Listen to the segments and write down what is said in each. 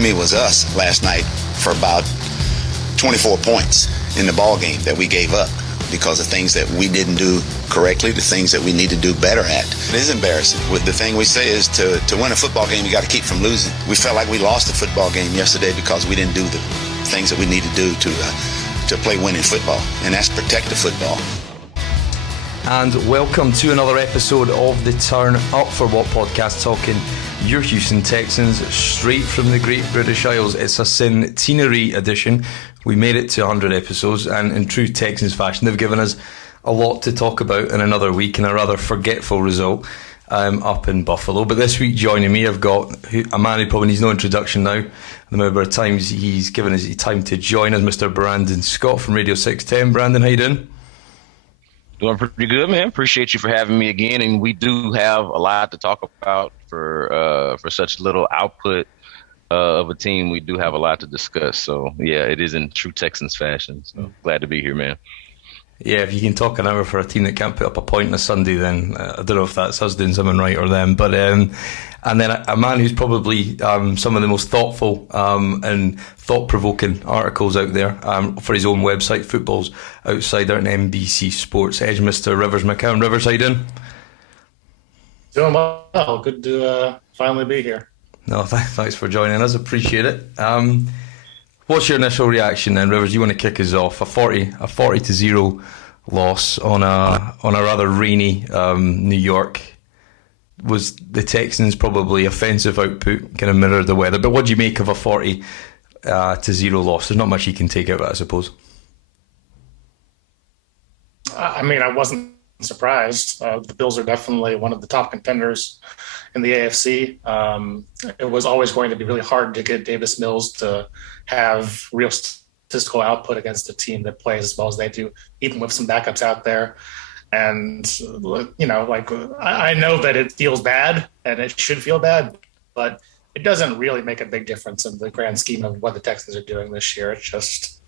enemy was us last night for about 24 points in the ball game that we gave up because of things that we didn't do correctly, the things that we need to do better at. It is embarrassing. The thing we say is to win a football game, you got to keep from losing. We felt like we lost the football game yesterday because we didn't do the things that we need to do to play winning football, and that's protect the football. And welcome to another episode of the Turn Up For What podcast, talking your Houston Texans straight from the Great British Isles. It's a centenary edition. We made it to 100 episodes, and in true Texans fashion, they've given us a lot to talk about in another week in a rather forgetful result up in Buffalo. But this week joining me, I've got a man who probably needs no introduction now. The number of times he's given us time to join us, Mr. Brandon Scott from Radio 610. Brandon, how you doing? Doing pretty good, man. Appreciate you for having me again. And we do have a lot to talk about for such little output of a team. We do have a lot to discuss. So, yeah, it is in true Texans fashion. So glad to be here, man. Yeah, if you can talk an hour for a team that can't put up a point on a Sunday, then I don't know if that's us doing something right or them. But and then a man who's probably some of the most thoughtful and thought-provoking articles out there for his own website, Football's Outsider and NBC Sports Edge, Mr. Rivers McCown. Rivers, how you doing? Doing well. Good to finally be here. No, thanks for joining us. Appreciate it. What's your initial reaction then, Rivers? You want to kick us off? A 40-0 loss on a rather rainy New York. Was the Texans' probably offensive output kind of mirrored the weather? But what do you make of a 40-0 loss? There's not much you can take out of it, I suppose. I mean, I wasn't surprised. The Bills are definitely one of the top contenders in the AFC. It was always going to be really hard to get Davis Mills to have real statistical output against a team that plays as well as they do, even with some backups out there. And, you know, like, I know that it feels bad and it should feel bad, but it doesn't really make a big difference in the grand scheme of what the Texans are doing this year. It's just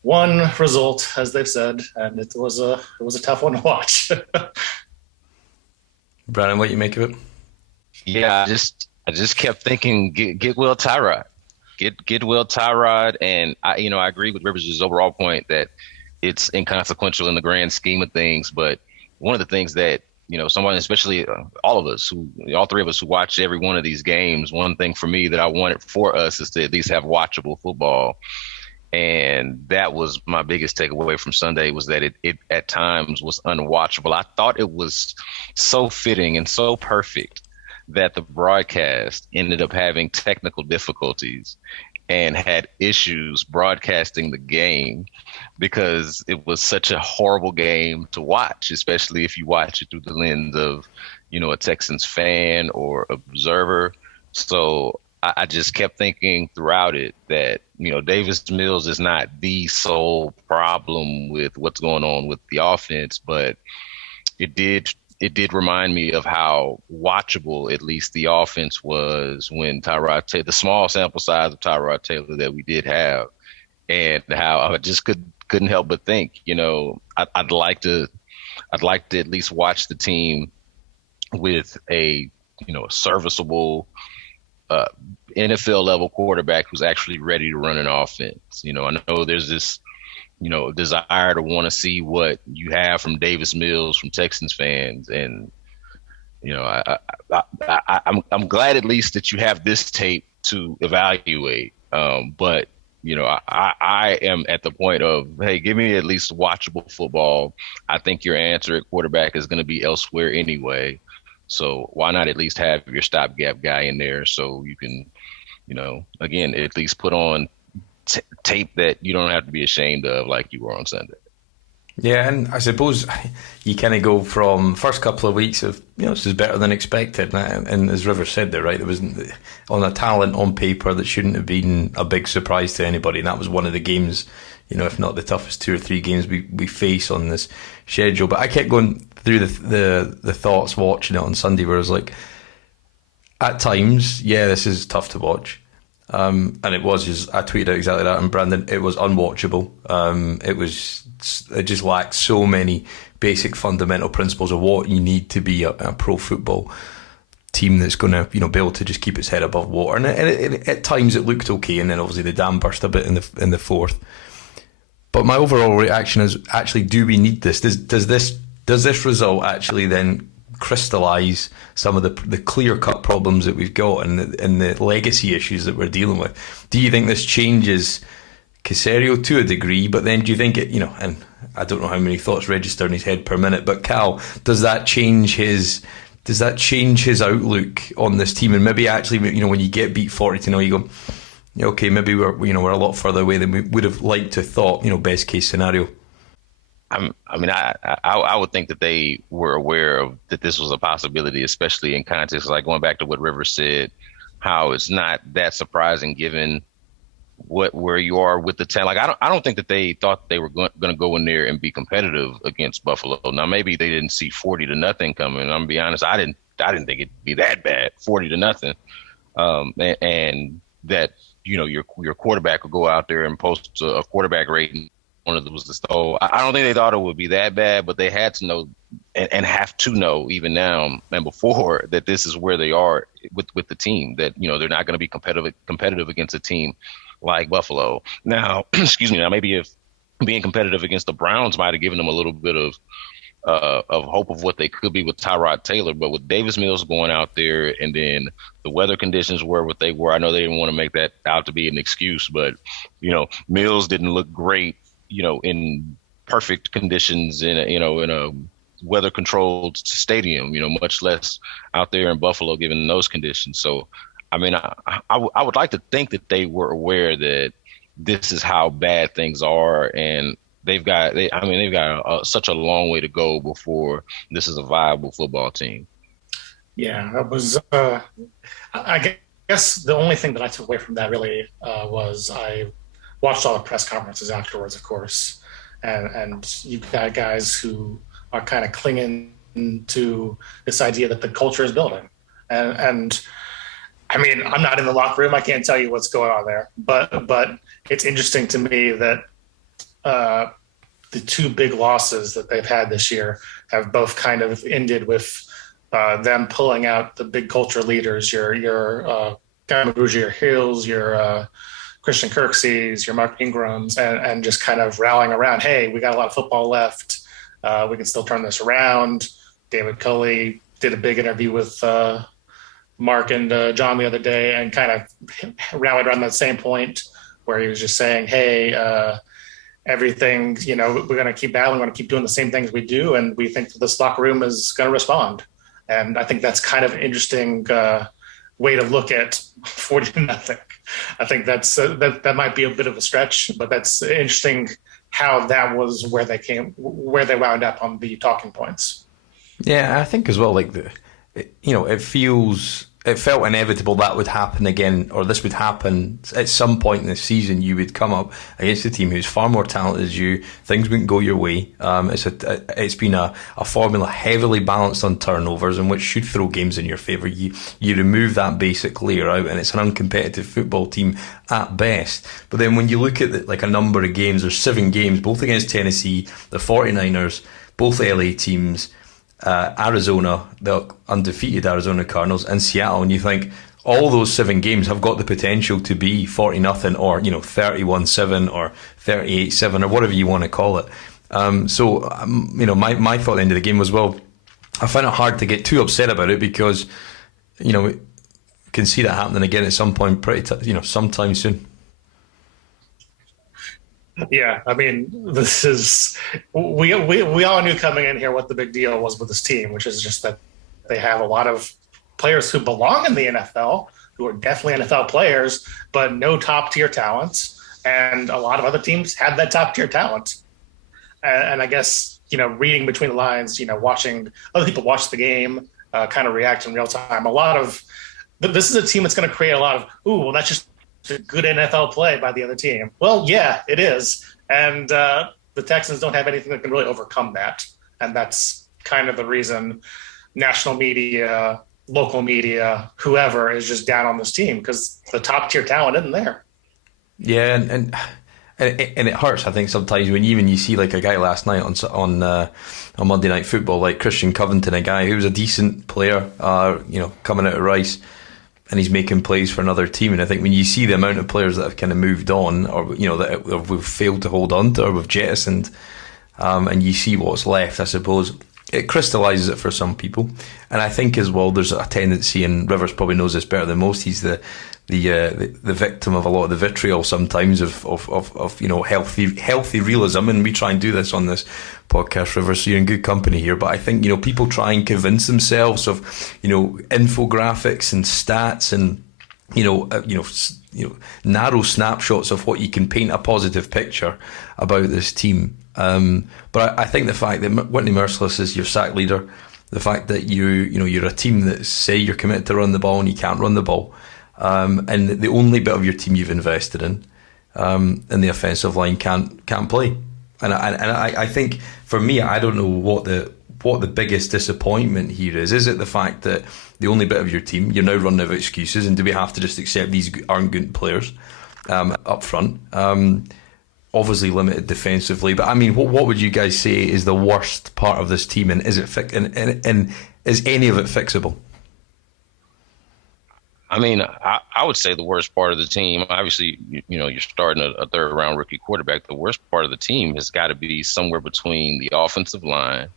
one result, as they've said, and it was a tough one to watch. Brandon, what do you make of it? Yeah, I just kept thinking, get Will Tyrod. Get Will Tyrod, and I agree with Rivers' overall point that it's inconsequential in the grand scheme of things. But one of the things that, someone, especially all three of us who watched every one of these games, one thing for me that I wanted for us is to at least have watchable football. And that was my biggest takeaway from Sunday, was that it at times was unwatchable. I thought it was so fitting and so perfect that the broadcast ended up having technical difficulties and had issues broadcasting the game because it was such a horrible game to watch, especially if you watch it through the lens of, a Texans fan or observer. So I just kept thinking throughout it that, Davis Mills is not the sole problem with what's going on with the offense, but it did remind me of how watchable at least the offense was when the small sample size of Tyrod Taylor that we did have, and how I just couldn't help but think, I'd like to at least watch the team with a serviceable NFL level quarterback who's actually ready to run an offense. I know there's this desire to want to see what you have from Davis Mills, from Texans fans. And, I'm glad at least that you have this tape to evaluate. But, I am at the point of, hey, give me at least watchable football. I think your answer at quarterback is going to be elsewhere anyway. So why not at least have your stopgap guy in there so you can, again, at least put on tape that you don't have to be ashamed of like you were on Sunday. Yeah, and I suppose you kind of go from first couple of weeks of, this is better than expected. And as Rivers said there, right, there was on a talent on paper that shouldn't have been a big surprise to anybody. And that was one of the games, if not the toughest 2 or 3 games we face on this schedule. But I kept going through the thoughts watching it on Sunday where I was like, at times, yeah, this is tough to watch. And it was just, I tweeted out exactly that, and Brandon, it was unwatchable. It just lacked so many basic fundamental principles of what you need to be a pro football team that's going to be able to just keep its head above water. And at times it looked okay, and then obviously the dam burst a bit in the fourth. But my overall reaction is, actually, do we need this? Does this result actually then crystallise some of the clear-cut problems that we've got and the legacy issues that we're dealing with? Do you think this changes Caserio to a degree? But then do you think it, and I don't know how many thoughts register in his head per minute, but Cal, does that change his outlook on this team? And maybe actually, when you get beat 40-0, you go, okay, maybe we're a lot further away than we would have liked to have thought, best case scenario. I would think that they were aware of that this was a possibility, especially in context, like going back to what Rivers said, how it's not that surprising given where you are with the talent. Like, I don't think that they thought they were going to go in there and be competitive against Buffalo. Now, maybe they didn't see 40-0 coming. I'm gonna be honest, I didn't think it'd be that bad, 40-0, and that your quarterback would go out there and post a quarterback rating. One of them was the stole. I don't think they thought it would be that bad, but they had to know and have to know even now and before that this is where they are with the team, that they're not going to be competitive against a team like Buffalo. Now, excuse me. Now, maybe if being competitive against the Browns might have given them a little bit of hope of what they could be with Tyrod Taylor, but with Davis Mills going out there and then the weather conditions were what they were, I know they didn't want to make that out to be an excuse, but Mills didn't look great, in perfect conditions in a weather controlled stadium, much less out there in Buffalo given those conditions. So, I mean, I would like to think that they were aware that this is how bad things are, and they've got such a long way to go before this is a viable football team. Yeah, that was. I guess the only thing that I took away from that really was I watched all the press conferences afterwards, of course, and you've got guys who are kind of clinging to this idea that the culture is building, and I mean, I'm not in the locker room, I can't tell you what's going on there, but it's interesting to me that the two big losses that they've had this year have both kind of ended with them pulling out the big culture leaders, your Guy Magruder, your Hills, your Christian Kirksey's, your Mark Ingrams, and just kind of rallying around, hey, we got a lot of football left. We can still turn this around. David Culley did a big interview with Mark and John the other day and kind of rallied around that same point where he was just saying, hey, everything, we're going to keep battling, we're going to keep doing the same things we do, and we think this locker room is going to respond. And I think that's kind of an interesting way to look at 40-0. I think that might be a bit of a stretch, but that's interesting how that was where they wound up on the talking points. Yeah, I think as well, like it felt inevitable that would happen again, or this would happen at some point in the season. You would come up against a team who's far more talented as you. Things wouldn't go your way. It's been a formula heavily balanced on turnovers, and which should throw games in your favour. You remove that basic layer out, and it's an uncompetitive football team at best. But then when you look at a number of games, there's 7 games, both against Tennessee, the 49ers, both LA teams, Arizona, the undefeated Arizona Cardinals, and Seattle, and you think all those 7 games have got the potential to be 40-0 or 31-7 or 38-7 or whatever you want to call it. My thought at the end of the game was, well, I find it hard to get too upset about it because we can see that happening again at some point sometime soon. Yeah, I mean, this is we all knew coming in here what the big deal was with this team, which is just that they have a lot of players who belong in the NFL, who are definitely NFL players, but no top tier talent, and a lot of other teams have that top tier talent. And I guess reading between the lines, watching other people watch the game, kind of react in real time. A lot of this is a team that's going to create a lot of that's just a good NFL play by the other team. Well, yeah, it is. And the Texans don't have anything that can really overcome that. And that's kind of the reason national media, local media, whoever is just down on this team, because the top tier talent isn't there. Yeah. And and it hurts. I think sometimes when you see like a guy last night on Monday Night Football, like Christian Covington, a guy who was a decent player, coming out of Rice, and he's making plays for another team. And I think when you see the amount of players that have kind of moved on, or that we've failed to hold on to, or we've jettisoned, and you see what's left, I suppose it crystallises it for some people. And I think as well, there's a tendency, and Rivers probably knows this better than most. He's the victim of a lot of the vitriol sometimes of healthy realism, and we try and do this on this podcast, Rivers, so you're in good company here. But I think people try and convince themselves of infographics and stats and narrow snapshots of what you can paint a positive picture about this team. But I think the fact that Whitney Merciless is your sack leader, the fact that you're a team that say you're committed to run the ball and you can't run the ball, and the only bit of your team you've invested in the offensive line can't play. And I think for me, I don't know what the biggest disappointment here is. Is it the fact that the only bit of your team, you're now running out of excuses, and do we have to just accept these aren't good players up front? Obviously limited defensively, but I mean, what would you guys say is the worst part of this team, and is it and is any of it fixable? I mean, I would say the worst part of the team, obviously, you're starting a third round rookie quarterback. The worst part of the team has got to be somewhere between the offensive line,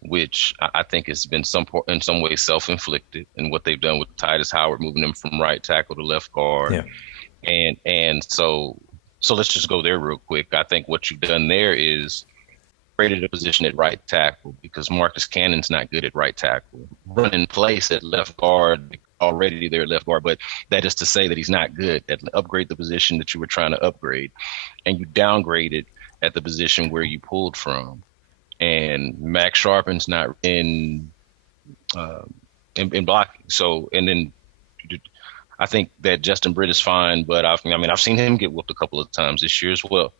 which I think has been in some way self-inflicted, and what they've done with Titus Howard, moving him from right tackle to left guard. Yeah. And so let's just go there real quick. I think what you've done there is created a position at right tackle, because Marcus Cannon's not good at right tackle. Run in place at left guard, already there at left guard, but that is to say that he's not good at upgrade the position that you were trying to upgrade, and you downgraded at the position where you pulled from. And Max Sharpen's not in blocking. So, and then I think that Justin Britt is fine, but I've seen him get whooped a couple of times this year as well.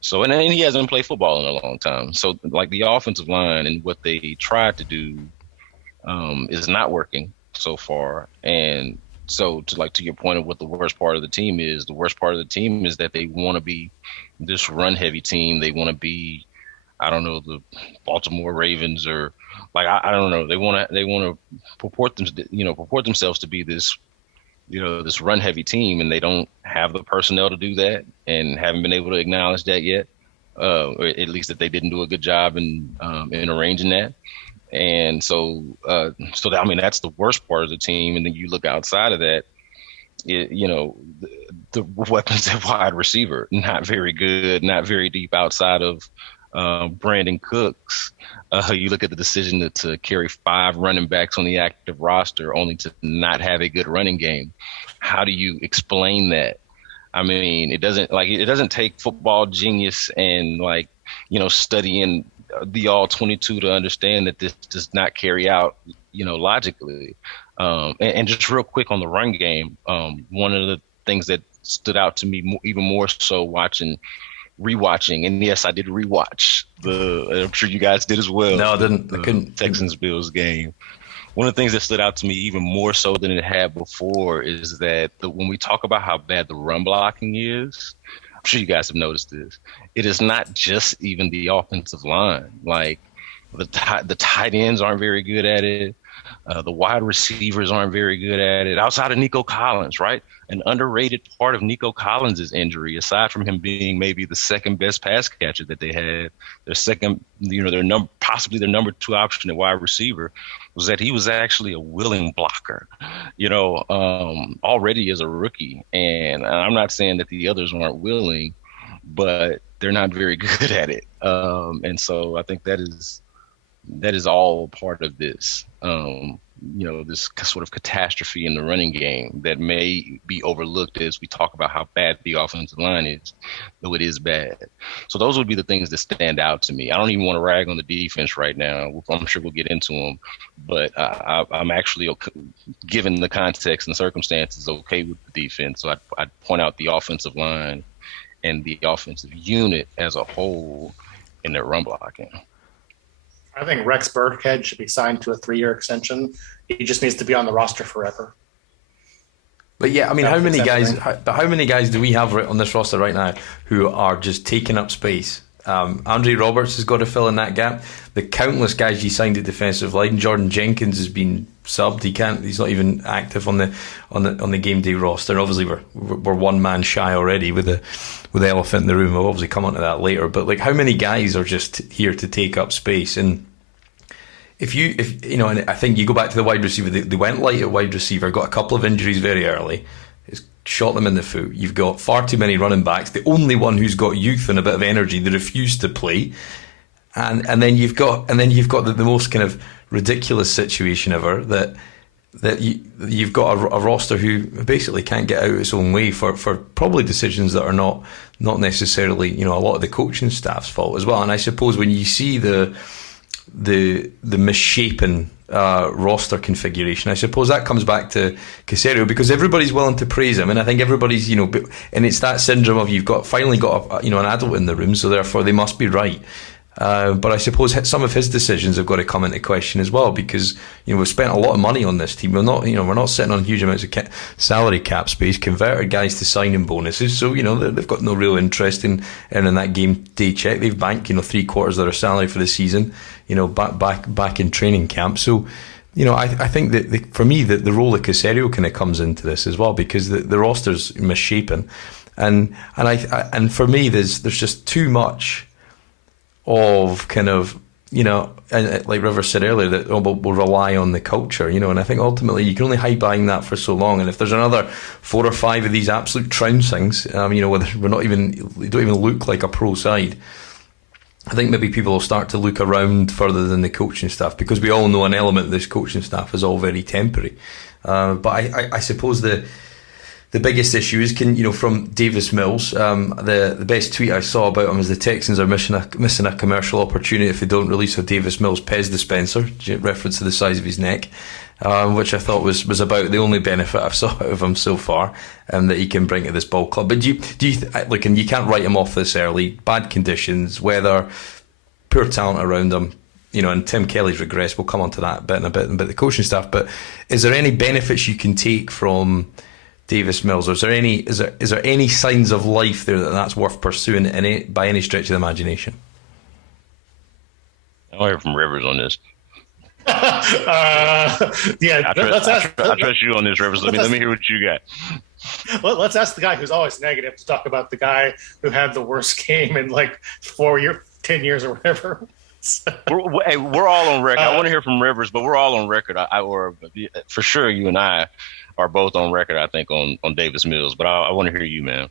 So, and he hasn't played football in a long time. So, like, the offensive line and what they tried to do is not working so far. And so, to your point of what the worst part of the team is that they want to be this run heavy team. They want to be, I don't know, the Baltimore Ravens, or like, I don't know. They want to purport themselves to be this, this run heavy team, and they don't have the personnel to do that, and haven't been able to acknowledge that yet, or at least that they didn't do a good job in arranging that. And so that's the worst part of the team. And then you look outside of that, the weapons at wide receiver, not very good, not very deep outside of Brandon Cooks. You look at the decision to carry 5 running backs on the active roster, only to not have a good running game. How do you explain that? I mean, it doesn't take football genius and studying the all 22 to understand that this does not carry out, logically. And just real quick on the run game, one of the things that stood out to me even more so rewatching, and yes, I did rewatch I'm sure you guys did as well. No, I didn't. I couldn't. Texans Bills game. One of the things that stood out to me even more so than it had before is that when we talk about how bad the run blocking is, I'm sure you guys have noticed this. It is not just even the offensive line. Like, the tight ends aren't very good at it. The wide receivers aren't very good at it, outside of Nico Collins, right? An underrated part of Nico Collins' injury, aside from him being maybe the second best pass catcher that they had, possibly their number 2 option at wide receiver, was that he was actually a willing blocker, already as a rookie. And I'm not saying that the others aren't willing, but they're not very good at it. And so I think that is all part of this, this sort of catastrophe in the running game that may be overlooked as we talk about how bad the offensive line is, though it is bad. So those would be the things that stand out to me. I don't even want to rag on the defense right now. I'm sure we'll get into them, but I'm actually, given the context and circumstances, okay with the defense. So I'd point out the offensive line and the offensive unit as a whole in their run blocking. I think Rex Burkhead should be signed to a 3-year extension. He just needs to be on the roster forever. But yeah, I mean, how many guys do we have on this roster right now who are just taking up space? Andre Roberts has got to fill in that gap. The countless guys you signed at defensive line. Jordan Jenkins has been subbed. He's not even active on the game day roster. Obviously, we're one man shy already with the elephant in the room. We'll obviously come on to that later. But like, how many guys are just here to take up space? And if you know, and I think you go back to the wide receiver. They went light at wide receiver. Got a couple of injuries very early. Shot them in the foot. You've got far too many running backs. The only one who's got youth and a bit of energy, they refuse to play. And then you've got the most kind of ridiculous situation ever that you've got a roster who basically can't get out its own way for probably decisions that are not necessarily, you know, a lot of the coaching staff's fault as well. And I suppose when you see the misshapen roster configuration, I suppose that comes back to Caserio, because everybody's willing to praise him, and I think everybody's, you know, and it's that syndrome of you've finally got an adult in the room, so therefore they must be right. But I suppose some of his decisions have got to come into question as well, because, you know, we've spent a lot of money on this team. We're not sitting on huge amounts of salary cap space, converted guys to signing bonuses, so, you know, they've got no real interest in earning that game day check. They've banked, you know, 3/4 of their salary for the season, you know, back in training camp. So, you know, I think that for me the role of Caserio kind of comes into this as well, because the roster's misshapen, and for me there's just too much of kind of, you know, and like Rivers said earlier, that we'll rely on the culture, you know, and I think ultimately you can only hide behind that for so long. And if there's another 4 or 5 of these absolute trouncings, you know, whether they don't even look like a pro side, I think maybe people will start to look around further than the coaching staff, because we all know an element of this coaching staff is all very temporary. But I suppose the biggest issue is, from Davis Mills, the best tweet I saw about him is the Texans are missing a commercial opportunity if they don't release a Davis Mills Pez dispenser, reference to the size of his neck, which I thought was about the only benefit I've saw out of him so far, that he can bring to this ball club. But do you look, and you can't write him off this early. Bad conditions, weather, poor talent around him. You know, and Tim Kelly's regress. We'll come on to that in a bit about the coaching staff. But is there any benefits you can take from Davis Mills, or is there any signs of life there that's worth pursuing by any stretch of the imagination? I'll hear from Rivers on this. Yeah, I trust you on this, Rivers. Let me hear what you got. Well, let's ask the guy who's always negative to talk about the guy who had the worst game in like 10 years or whatever. We're all on record. I want to hear from Rivers, but we're all on record. Or for sure, you and I are both on record, I think, on Davis Mills. But I want to hear you, man.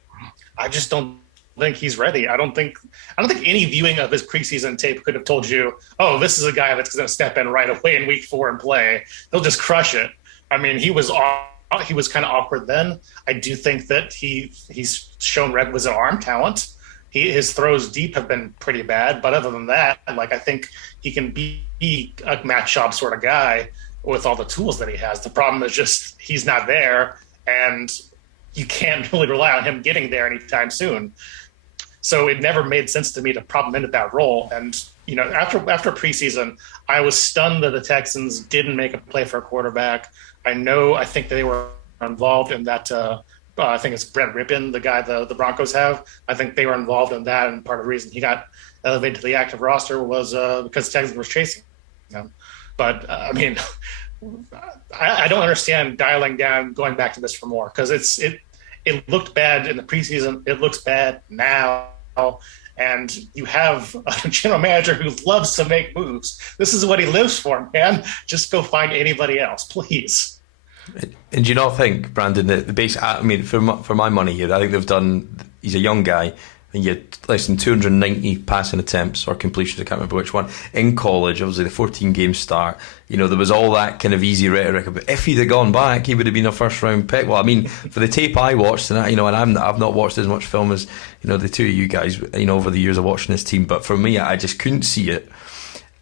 I just don't think he's ready. I don't think any viewing of his preseason tape could have told you, oh, this is a guy that's going to step in right away in week 4 and play. He'll just crush it. I mean, he was kind of awkward then. I do think that he's shown requisite arm talent. His throws deep have been pretty bad, but other than that, like, I think he can be a Matt Schaub sort of guy with all the tools that he has. The problem is just he's not there, and you can't really rely on him getting there anytime soon. So it never made sense to me to prop him into that role. And, you know, after preseason, I was stunned that the Texans didn't make a play for a quarterback. I think they were involved in that. I think it's Brett Rippon, the guy the Broncos have. I think they were involved in that, and part of the reason he got elevated to the active roster was because Texans was chasing him. But I mean, I don't understand dialing down, going back to this for more, because it looked bad in the preseason. It looks bad now, and you have a general manager who loves to make moves. This is what he lives for, man. Just go find anybody else, please. And do you not think, Brandon, that the base? I mean, for my money here, I think they've done. He's a young guy, and you had less than 290 passing attempts or completions. I can't remember which one in college. Obviously, the 14-game start. You know, there was all that kind of easy rhetoric. But if he'd have gone back, he would have been a first-round pick. Well, I mean, for the tape I watched, and I've not watched as much film as the two of you guys. Over the years of watching this team, but for me, I just couldn't see it,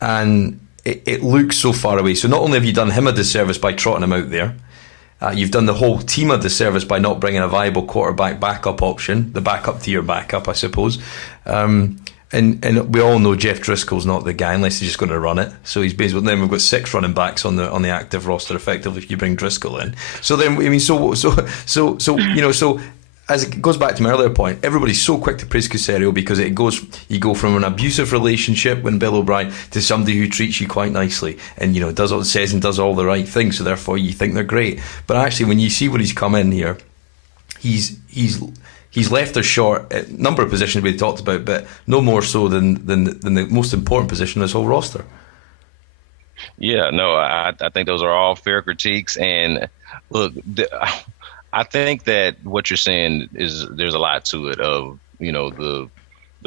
and it looks so far away. So not only have you done him a disservice by trotting him out there. You've done the whole team a disservice by not bringing a viable quarterback backup option, the backup to your backup, I suppose. And And we all know Jeff Driscoll's not the guy unless he's just going to run it. So he's basically, then we've got 6 running backs on the active roster effectively if you bring Driscoll in. So then I mean so as it goes back to my earlier point, everybody's so quick to praise Caserio because you go from an abusive relationship with Bill O'Brien to somebody who treats you quite nicely and says and does all the right things. So therefore you think they're great. But actually when you see what he's come in here, He's left us short at a number of positions we talked about, but no more so than the most important position in this whole roster. Yeah, no, I think those are all fair critiques. And look, I think that what you're saying is there's a lot to it of, the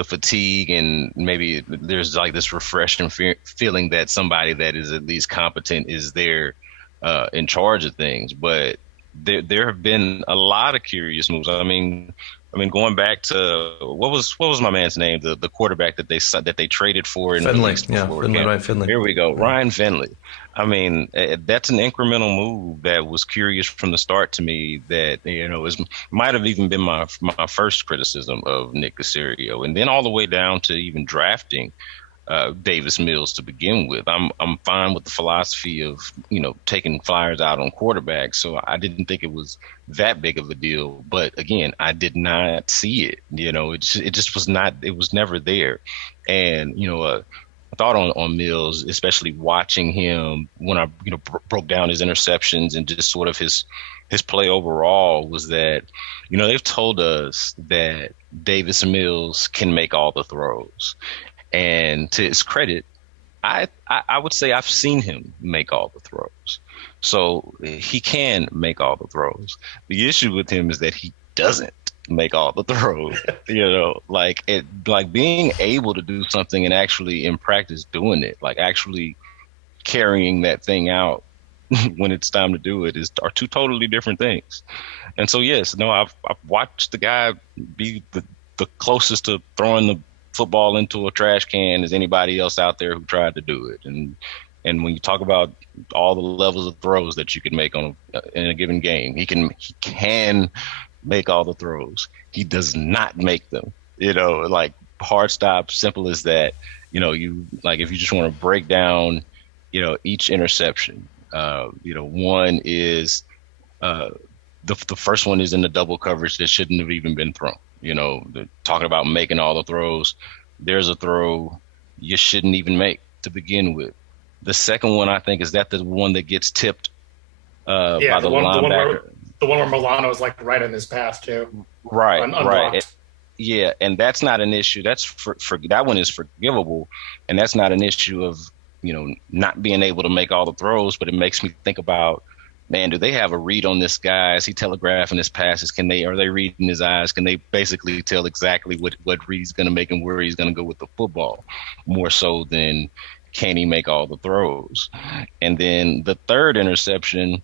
fatigue, and maybe there's like this refreshing feeling that somebody that is at least competent is there in charge of things. But there have been a lot of curious moves. I mean, going back to what was my man's name? The quarterback that they traded for in Finley. Ryan Finley. Here we go, Ryan Finley. I mean, that's an incremental move that was curious from the start to me. That might have even been my first criticism of Nick Caserio, and then all the way down to even drafting Davis Mills to begin with. I'm fine with the philosophy of taking flyers out on quarterbacks, so I didn't think it was that big of a deal. But again, I did not see it. It just was not. It was never there. And I thought on Mills, especially watching him when I broke down his interceptions and just sort of his play overall, was that they've told us that Davis Mills can make all the throws. And to his credit, I would say I've seen him make all the throws. So he can make all the throws. The issue with him is that he doesn't make all the throws. Like being able to do something and actually in practice doing it, like actually carrying that thing out when it's time to do it are two totally different things. And so, yes, no, I've watched the guy be the closest to throwing the football into a trash can as anybody else out there who tried to do it. And when you talk about all the levels of throws that you can make in a given game, he can make all the throws. He does not make them. Like hard stop, simple as that. You like if you just want to break down, each interception. One is the first one is in the double coverage that shouldn't have even been thrown. Talking about making all the throws, there's a throw you shouldn't even make to begin with. The second one, I think, is that the one that gets tipped by the linebacker. The one where Milano is like right in his path too. Right. And that's not an issue. That's for that one is forgivable, and that's not an issue of not being able to make all the throws. But it makes me think about, man, do they have a read on this guy? Is he telegraphing his passes? Are they reading his eyes? Can they basically tell exactly what read he's going to make and where he's going to go with the football, more so than can he make all the throws? And then the third interception,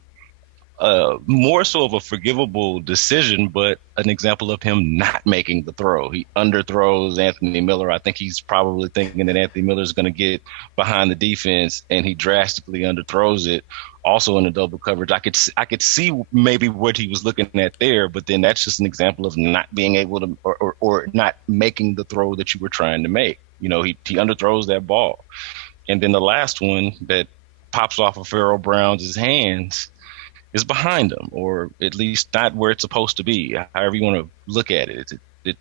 more so of a forgivable decision, but an example of him not making the throw. He underthrows Anthony Miller. I think he's probably thinking that Anthony Miller is going to get behind the defense, and he drastically underthrows it. Also in the double coverage, I could see maybe what he was looking at there, but then that's just an example of not being able to or not making the throw that you were trying to make. He underthrows that ball. And then the last one that pops off of Pharaoh Brown's hands is behind him, or at least not where it's supposed to be. However you want to look at it,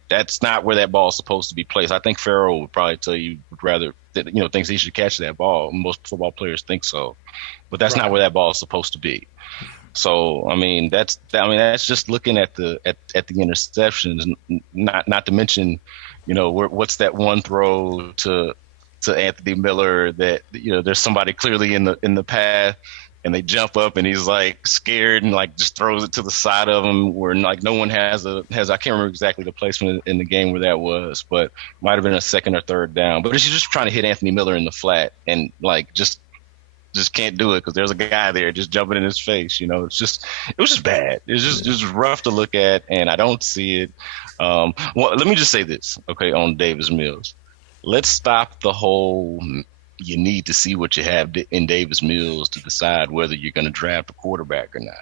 that's not where that ball is supposed to be placed. I think Pharaoh would probably tell you rather that thinks he should catch that ball. Most football players think so, but that's not where that ball is supposed to be. So that's just looking at the interceptions, not to mention what's that one throw to Anthony Miller that there's somebody clearly in the path, and they jump up and he's like scared and like just throws it to the side of him where like no one has I can't remember exactly the placement in the game where that was, but might have been a second or third down. But she's just trying to hit Anthony Miller in the flat and like just can't do it because there's a guy there just jumping in his face. It was just bad. It was just rough to look at, and I don't see it. Well, let me just say this, okay, on Davis Mills. Let's stop the whole you need to see what you have in Davis Mills to decide whether you're going to draft a quarterback or not.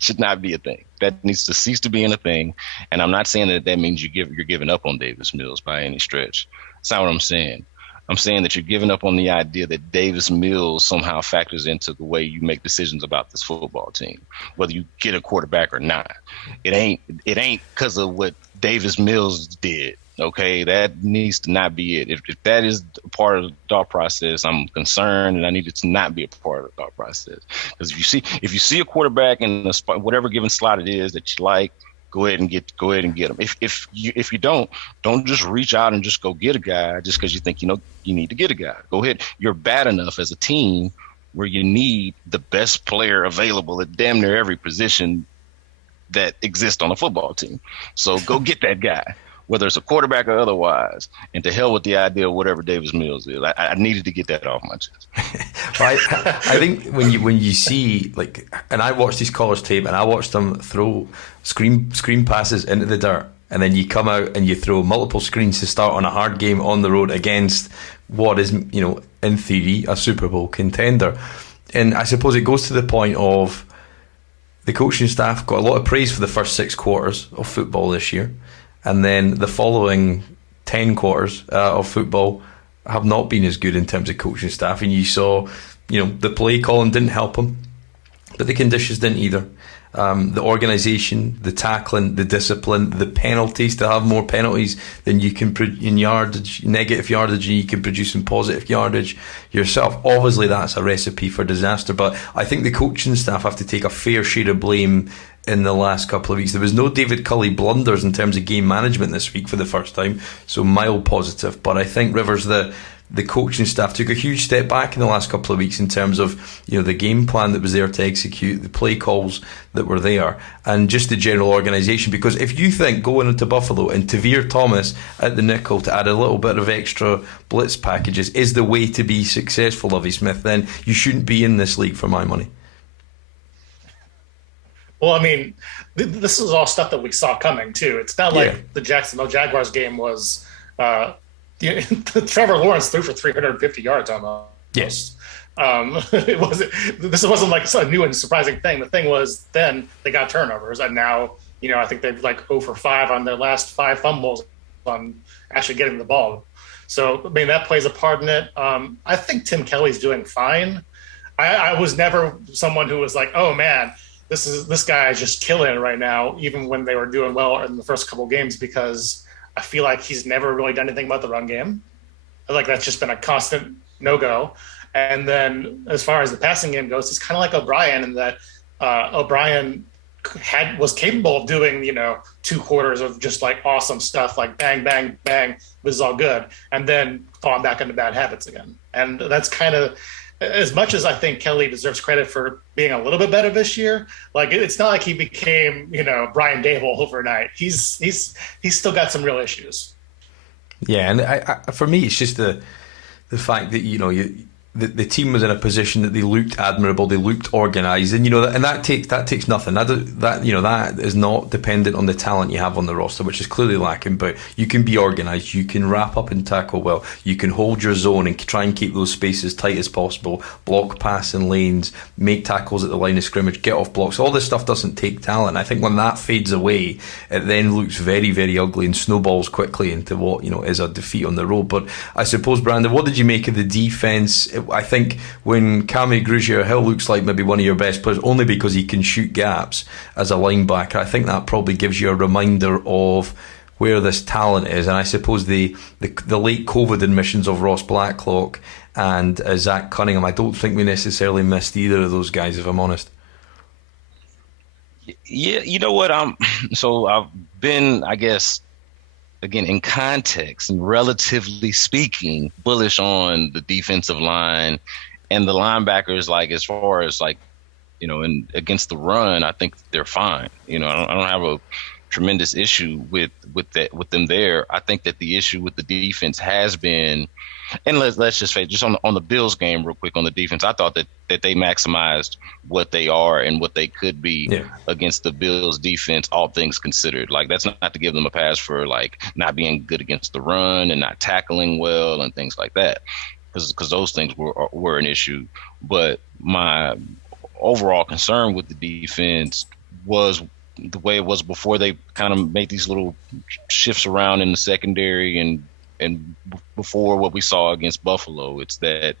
should not be a thing. That needs to cease to being a thing. And I'm not saying that means you're giving up on Davis Mills by any stretch. That's not what I'm saying. I'm saying that you're giving up on the idea that Davis Mills somehow factors into the way you make decisions about this football team, whether you get a quarterback or not. It ain't because of what Davis Mills did. Okay, that needs to not be it. If that is part of the thought process, I'm concerned, and I need it to not be a part of the thought process. Because if you see a quarterback in the spot, whatever given slot it is that you like, go ahead and get them. If you don't just reach out and just go get a guy just because you think you need to get a guy. Go ahead. You're bad enough as a team where you need the best player available at damn near every position that exists on a football team. So go get that guy, whether it's a quarterback or otherwise, and to hell with the idea of whatever Davis Mills is. I needed to get that off my chest. I think when you see, like, and I watched these Collars tape, and I watched them throw screen passes into the dirt, and then you come out and you throw multiple screens to start on a hard game on the road against what is, in theory, a Super Bowl contender. And I suppose it goes to the point of the coaching staff got a lot of praise for the first 6 quarters of football this year. And then the following 10 quarters of football have not been as good in terms of coaching staff. And you saw, the play calling didn't help them, but the conditions didn't either. The organisation, the tackling, the discipline, the penalties, to have more penalties than you can in yardage, negative yardage, and you can produce in positive yardage yourself. Obviously, that's a recipe for disaster. But I think the coaching staff have to take a fair share of blame in the last couple of weeks. There was no David Culley blunders in terms of game management this week for the first time, so mild positive. But I think Rivers, the coaching staff, took a huge step back in the last couple of weeks in terms of the game plan that was there to execute, the play calls that were there, and just the general organisation. Because if you think going into Buffalo and Tavir Thomas at the nickel to add a little bit of extra blitz packages is the way to be successful, Lovie Smith, then you shouldn't be in this league for my money. Well, I mean, this is all stuff that we saw coming, too. It's not like the Jacksonville Jaguars game was Trevor Lawrence threw for 350 yards almost. Yes. This wasn't like a new and surprising thing. The thing was then they got turnovers, and now, I think they've 0 for 5 on their last 5 fumbles on actually getting the ball. So, I mean, that plays a part in it. I think Tim Kelly's doing fine. I was never someone who was like, oh, man, this guy is just killing it right now, even when they were doing well in the first couple of games, because I feel like he's never really done anything about the run game. I feel like that's just been a constant no-go. And then as far as the passing game goes, he's kind of like O'Brien in that O'Brien was capable of doing, 2 quarters of just awesome stuff, like bang, bang, bang, this is all good, and then falling back into bad habits again. And that's kind of, as much as I think Kelly deserves credit for being a little bit better this year, it's not like he became, Brian Dable overnight. He's still got some real issues. Yeah, and I for me, it's just the fact that the team was in a position that they looked admirable, they looked organised, and and that takes nothing. That is not dependent on the talent you have on the roster, which is clearly lacking. But you can be organised, you can wrap up and tackle well, you can hold your zone and try and keep those spaces tight as possible, block pass in lanes, make tackles at the line of scrimmage, get off blocks. All this stuff doesn't take talent. I think when that fades away, it then looks very, very ugly and snowballs quickly into what is a defeat on the road. But I suppose, Brandon, what did you make of the defence? I think when Cammy Grugier-Hill looks like maybe one of your best players, only because he can shoot gaps as a linebacker, I think that probably gives you a reminder of where this talent is. And I suppose the late COVID admissions of Ross Blacklock and Zach Cunningham, I don't think we necessarily missed either of those guys, if I'm honest. Yeah, you know what? So I've been, I guess, again, in context and relatively speaking, bullish on the defensive line and the linebackers. As far as and against the run, I think they're fine. I don't have a tremendous issue with them there. I think that the issue with the defense has been, and let's just say, just on the Bills game real quick on the defense, I thought that they maximized what they are and what they could be against the Bills defense, all things considered. That's not to give them a pass for not being good against the run and not tackling well and things like that, because those things were an issue. But my overall concern with the defense was the way it was before they kind of made these little shifts around in the secondary and before what we saw against Buffalo. It's that,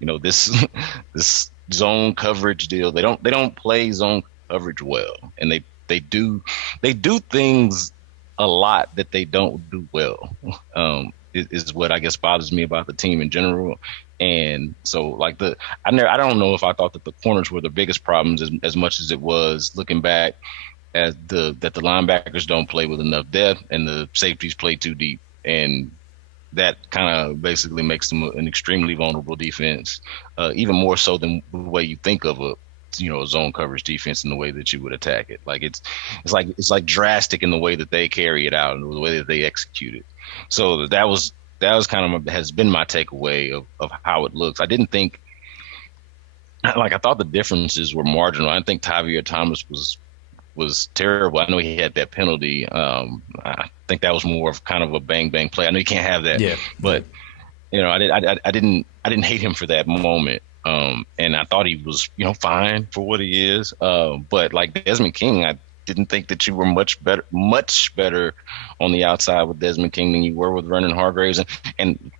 this this zone coverage deal. They don't play zone coverage well, and they do things a lot that they don't do well. Is what I guess bothers me about the team in general. And so, like, I don't know if I thought that the corners were the biggest problems as much as it was looking back at that the linebackers don't play with enough depth and the safeties play too deep, and that kind of basically makes them an extremely vulnerable defense, even more so than the way you think of a zone coverage defense in the way that you would attack it. Like it's like drastic in the way that they carry it out and the way that they execute it. So that was kind of has been my takeaway of how it looks. I thought the differences were marginal. I didn't think Tavia Thomas was terrible. I know he had that penalty. I think that was more of kind of a bang bang play. I know you can't have that, but I didn't hate him for that moment. And I thought he was, fine for what he is. But like Desmond King, I didn't think that you were much better on the outside with Desmond King than you were with Vernon Hargreaves. And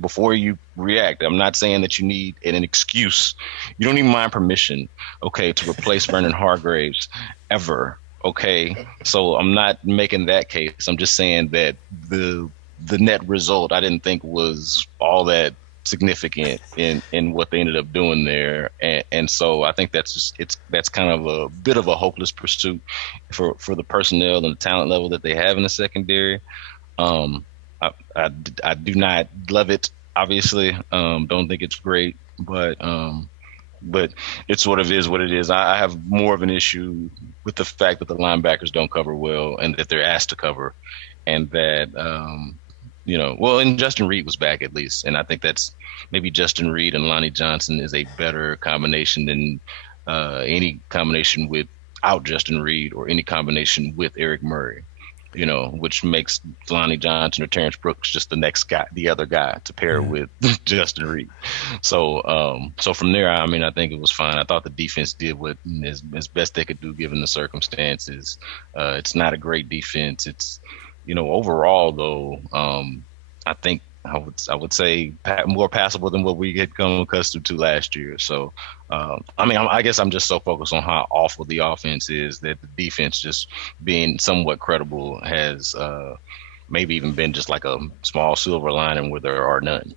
before you react, I'm not saying that you need an excuse. You don't need my permission, okay, to replace Vernon Hargreaves ever, okay? So I'm not making that case. I'm just saying that the net result I didn't think was all that significant in what they ended up doing there, and so I think that's kind of a bit of a hopeless pursuit for the personnel and the talent level that they have in the secondary. I do not love it, obviously. Don't think it's great, but it sort of is what it is. I have more of an issue with the fact that the linebackers don't cover well and that they're asked to cover, and that and Justin Reed was back at least. And I think that's maybe Justin Reed and Lonnie Johnson is a better combination than any combination without Justin Reed or any combination with Eric Murray, which makes Lonnie Johnson or Terrence Brooks just the other guy to pair with Justin Reed. So from there, I think it was fine. I thought the defense did what as best they could do given the circumstances. It's not a great defense. It's, overall, though, I think I would say more passable than what we had come accustomed to last year. So, I guess I'm just so focused on how awful the offense is that the defense just being somewhat credible has maybe even been just like a small silver lining where there are none.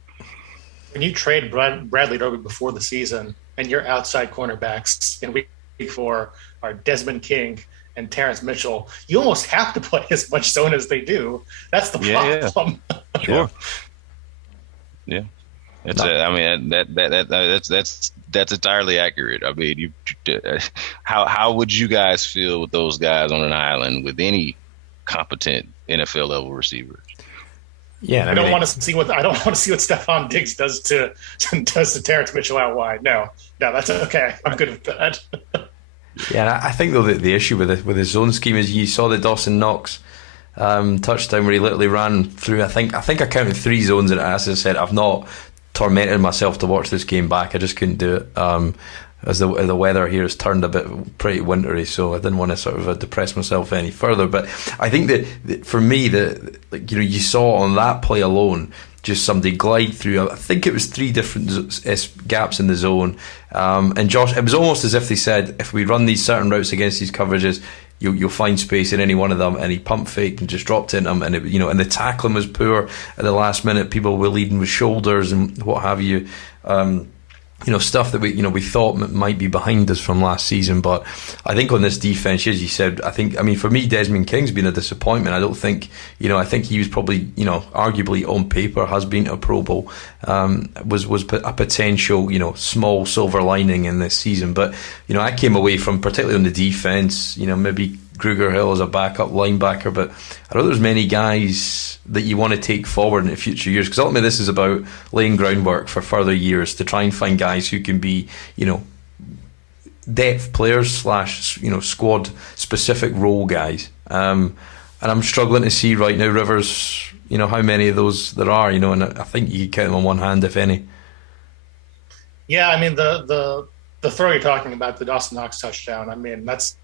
When you trade Bradley Roby before the season and your outside cornerbacks in week 4 are Desmond King and Terrence Mitchell, you almost have to play as much zone as they do. That's the problem. Yeah. Sure. Yeah. It's that's entirely accurate. I mean, how would you guys feel with those guys on an island with any competent NFL level receiver? Yeah, I don't want to see what Stephon Diggs does to Terrence Mitchell out wide. No, that's okay. I'm good with that. Yeah, I think though that the issue with the zone scheme is you saw the Dawson Knox touchdown where he literally ran through. I think I counted 3 zones, and as I said, I've not tormented myself to watch this game back. I just couldn't do it. As the weather here has turned a bit pretty wintry, so I didn't want to sort of depress myself any further. But I think that for me, you saw on that play alone, just somebody glide through. I think it was 3 different gaps in the zone, and Josh, it was almost as if they said, if we run these certain routes against these coverages, you'll find space in any one of them. And he pump faked and just dropped in them, and and the tackling was poor at the last minute. People were leading with shoulders and what have you. Stuff that we thought might be behind us from last season. But I think on this defense, as you said, for me, Desmond King's been a disappointment. I don't think, I think he was probably, arguably on paper has been a Pro Bowl, was a potential, small silver lining in this season. But, I came away from, particularly on the defense, maybe Kruger Hill as a backup linebacker, but I don't think there's many guys that you want to take forward in the future years, because ultimately this is about laying groundwork for further years to try and find guys who can be, depth players / squad specific role guys. And I'm struggling to see right now, Rivers, how many of those there are, and I think you can count them on one hand, if any. Yeah, the throw you're talking about, the Dawson Knox touchdown, that's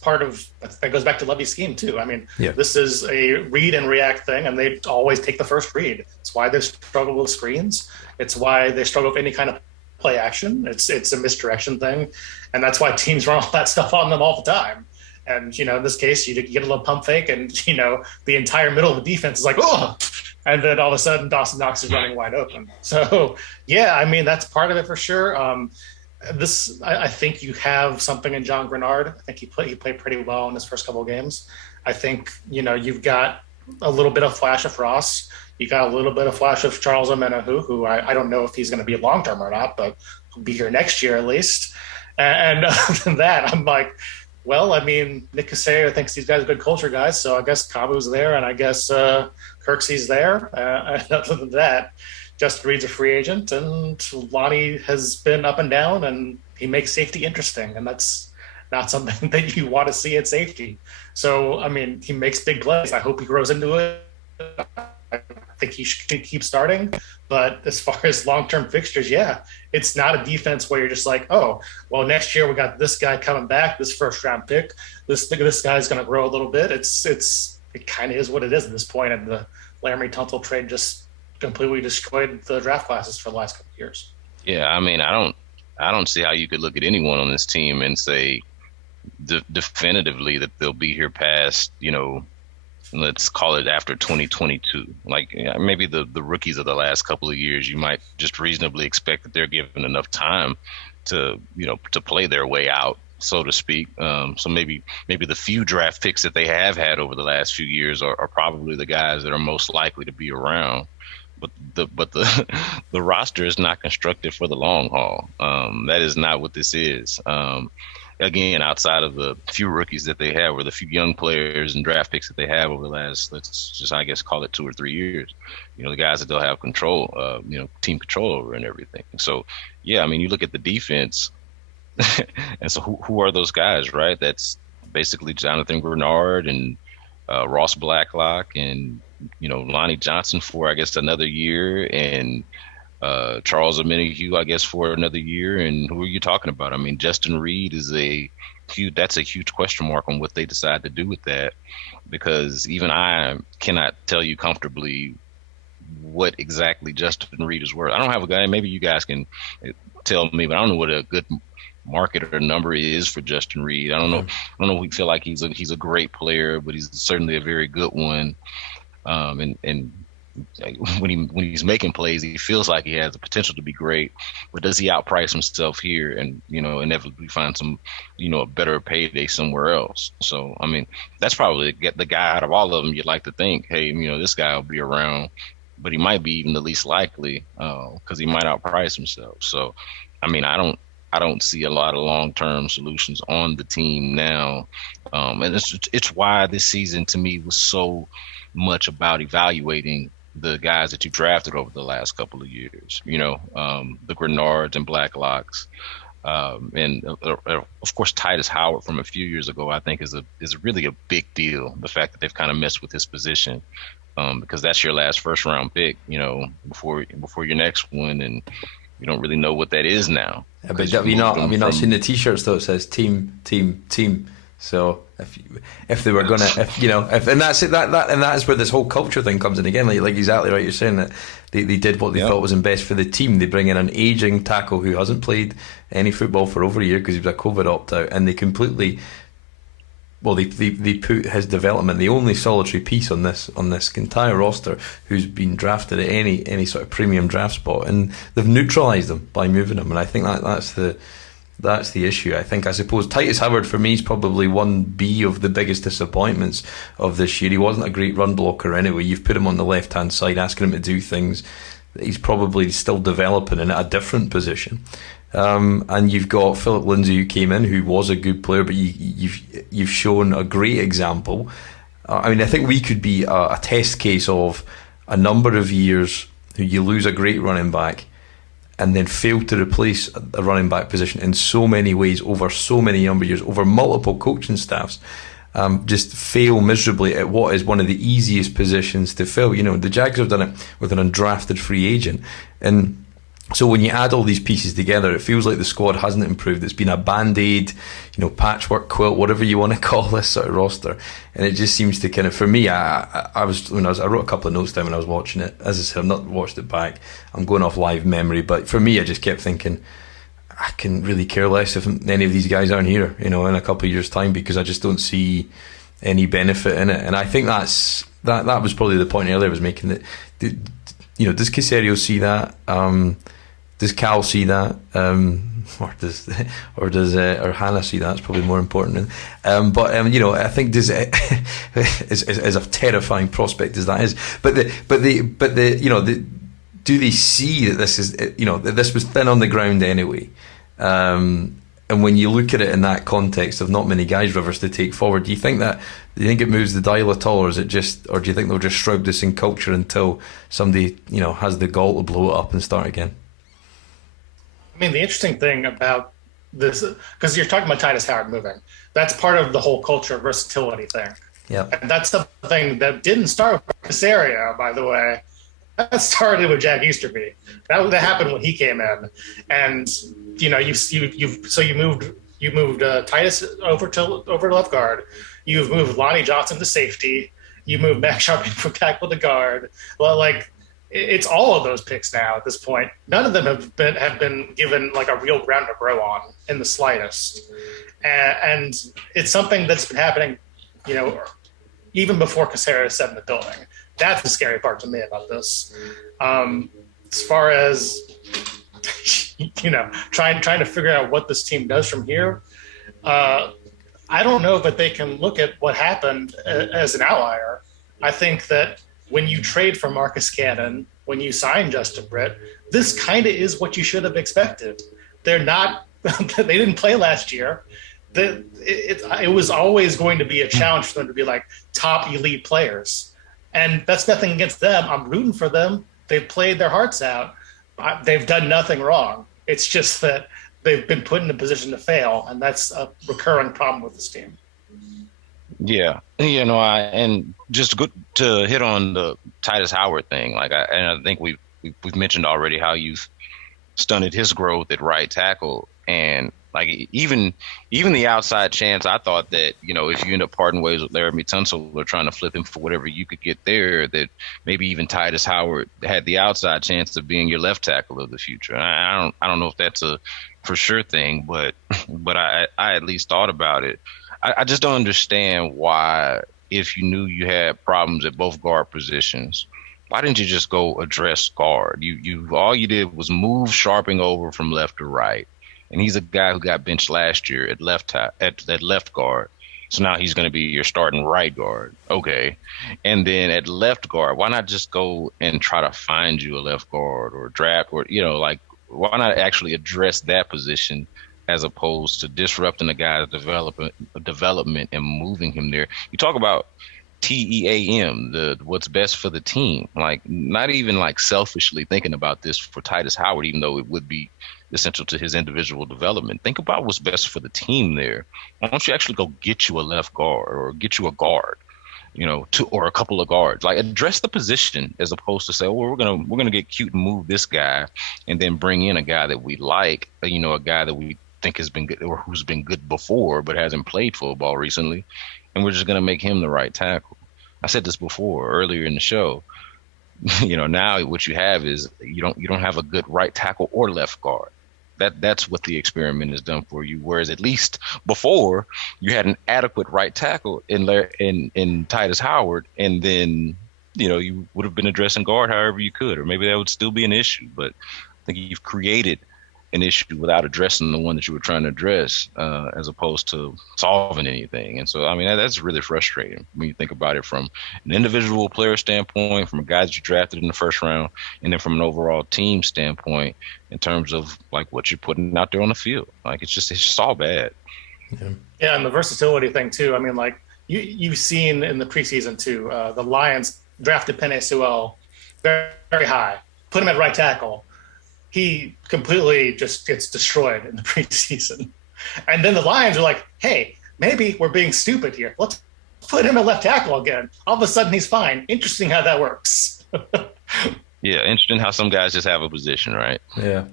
part of that goes back to Levy's scheme too. I mean, Yeah. this is a read and react thing, and they always take the first read. It's why they struggle with screens. It's why they struggle with any kind of play action. It's a misdirection thing, and that's why teams run all that stuff on them all the time. And in this case, you get a little pump fake, and the entire middle of the defense is like, oh, and then all of a sudden Dawson Knox is running wide open. So yeah, I mean that's part of it for sure. I think you have something in John Grenard. I think he played pretty well in his first couple of games. I think you've got a little bit of flash of Ross. You got a little bit of flash of Charles Omenihu, who I don't know if he's going to be long term or not, but he'll be here next year at least. And other than that, I'm like, well, I mean, Nick Casario thinks these guys are good culture guys, so I guess Kabu's there, and I guess Kirksey's there. And other than that, Justin Reed's a free agent, and Lonnie has been up and down, and he makes safety interesting, and that's not something that you want to see at safety. So, I mean, he makes big plays. I hope he grows into it. I think he should keep starting. But as far as long-term fixtures, yeah, it's not a defense where you're just like, oh, well, next year we got this guy coming back, this first-round pick. This guy's going to grow a little bit. It kind of is what it is at this point, and the Laramie Tunsil trade just completely destroyed the draft classes for the last couple of years. Yeah, I mean, I don't see how you could look at anyone on this team and say definitively that they'll be here past, let's call it after 2022. Like maybe the rookies of the last couple of years, you might just reasonably expect that they're given enough time to play their way out, so to speak. So maybe the few draft picks that they have had over the last few years are probably the guys that are most likely to be around. But the roster is not constructed for the long haul. That is not what this is. Again, outside of the few rookies that they have, or the few young players and draft picks that they have over the last, let's just, I guess, call it 2 or 3 years, the guys that they'll have control, team control over and everything. So, yeah, I mean, you look at the defense, and so who are those guys, right? That's basically Jonathan Grenard and Ross Blacklock and Lonnie Johnson for, I guess, another year, and Charles Omenihu, I guess, for another year. And who are you talking about? I mean, Justin Reed that's a huge question mark on what they decide to do with that, because even I cannot tell you comfortably what exactly Justin Reed is worth. I don't have a guy. Maybe you guys can tell me, but I don't know what a good market or number is for Justin Reed. I don't know. I don't know if we feel like he's a great player, but he's certainly a very good one. And when he's making plays, he feels like he has the potential to be great, but does he outprice himself here and inevitably find some a better payday somewhere else? So I mean, that's probably the guy out of all of them you'd like to think, hey, this guy will be around, but he might be even the least likely because he might outprice himself. So I mean, I don't see a lot of long-term solutions on the team now, and it's why this season to me was so much about evaluating the guys that you drafted over the last couple of years, the Grenards and Blacklocks, and of course Titus Howard from a few years ago, I think is really a big deal. The fact that they've kind of messed with his position, because that's your last first round pick, before your next one, and you don't really know what that is now. Yeah, but have you not seen the T-shirts though? It says team, team, team. So if they were gonna, and that's it, that is where this whole culture thing comes in again. Like exactly right, you're saying that they did what they thought was in best for the team. They bring in an aging tackle who hasn't played any football for over a year because he was a COVID opt-out, and they completely, they put his development, the only solitary piece on this entire roster who's been drafted at any sort of premium draft spot, and they've neutralised him by moving him. And I think that's the issue. I suppose Titus Howard for me is probably 1B of the biggest disappointments of this year. He wasn't a great run blocker anyway. You've put him on the left hand side, asking him to do things that he's probably still developing in a different position. And you've got Philip Lindsay who came in, who was a good player, but you've shown a great example. I think we could be a test case of a number of years who you lose a great running back and then fail to replace a running back position in so many ways over so many number of years, over multiple coaching staffs, just fail miserably at what is one of the easiest positions to fill. The Jags have done it with an undrafted free agent, and So when you add all these pieces together, it feels like the squad hasn't improved. It's been a band-aid, patchwork quilt, whatever you want to call this sort of roster. And it just seems to kind of, for me, I wrote a couple of notes down when I was watching it. As I said, I've not watched it back. I'm going off live memory, but for me, I just kept thinking, I can really care less if any of these guys aren't here, in a couple of years' time, because I just don't see any benefit in it. And I think that was probably the point earlier I was making, that does Caserio see that? Does Cal see that? Or does Hannah see that? It's probably more important. I think as a terrifying prospect as that is, do they see that this is that this was thin on the ground anyway? And when you look at it in that context of not many guys Rivers to take forward, do you think it moves the dial at all, or do you think they'll just shroud this in culture until somebody has the gall to blow it up and start again? I mean, the interesting thing about this, because you're talking about Titus Howard moving, that's part of the whole culture versatility thing. Yeah, and that's something that didn't start with Caserio, by the way. That started with Jack Easterby. That happened when he came in, and you moved Titus over to left guard. You've moved Lonnie Johnson to safety. You moved Max Sharp from tackle to guard. Well, it's all of those picks now at this point. None of them have been given like a real ground to grow on in the slightest, and it's something that's been happening, even before Caserio set in the building. That's the scary part to me about this. As far as trying to figure out what this team does from here, I don't know that they can look at what happened as an outlier. I think that when you trade for Marcus Cannon, when you sign Justin Britt, this kind of is what you should have expected. They're not. They didn't play last year. It was always going to be a challenge for them to be like top elite players. And that's nothing against them. I'm rooting for them. They've played their hearts out. They've done nothing wrong. It's just that they've been put in a position to fail, and that's a recurring problem with this team. Yeah, and just good to hit on the Titus Howard thing. I think we've mentioned already how you've stunted his growth at right tackle, and even the outside chance, I thought that if you end up parting ways with Laramie Tunsil or trying to flip him for whatever you could get there, that maybe even Titus Howard had the outside chance of being your left tackle of the future. I don't know if that's a for sure thing, but I at least thought about it. I just don't understand why, if you knew you had problems at both guard positions, why didn't you just go address guard? You all you did was move Sharping over from left to right. And he's a guy who got benched last year at left guard. So now he's going to be your starting right guard. Okay. And then at left guard, why not just go and try to find you a left guard or draft, or, why not actually address that position as opposed to disrupting the guy's development and moving him there? You talk about TEAM, what's best for the team. Not even selfishly thinking about this for Titus Howard, even though it would be essential to his individual development. Think about what's best for the team there. Why don't you actually go get you a left guard or get you a guard, or a couple of guards? Address the position as opposed to say, we're gonna get cute and move this guy and then bring in a guy that we like, a guy that we think has been good or who's been good before but hasn't played football recently, and we're just gonna make him the right tackle. I said this before earlier in the show. Now what you have is you don't have a good right tackle or left guard. That's what the experiment has done for you. Whereas at least before you had an adequate right tackle in Titus Howard, and then you would have been addressing guard however you could, or maybe that would still be an issue. But I think you've created an issue without addressing the one that you were trying to address, as opposed to solving anything. And so, that's really frustrating when you think about it from an individual player standpoint, from a guy that you drafted in the first round, and then from an overall team standpoint in terms of what you're putting out there on the field. It's just all bad. Yeah, and the versatility thing too. You've seen in the preseason too, the Lions drafted Penei Sewell very, very high, put him at right tackle. He completely just gets destroyed in the preseason. And then the Lions are like, hey, maybe we're being stupid here. Let's put him at left tackle again. All of a sudden he's fine. Interesting how that works. Yeah, interesting how some guys just have a position, right? Yeah.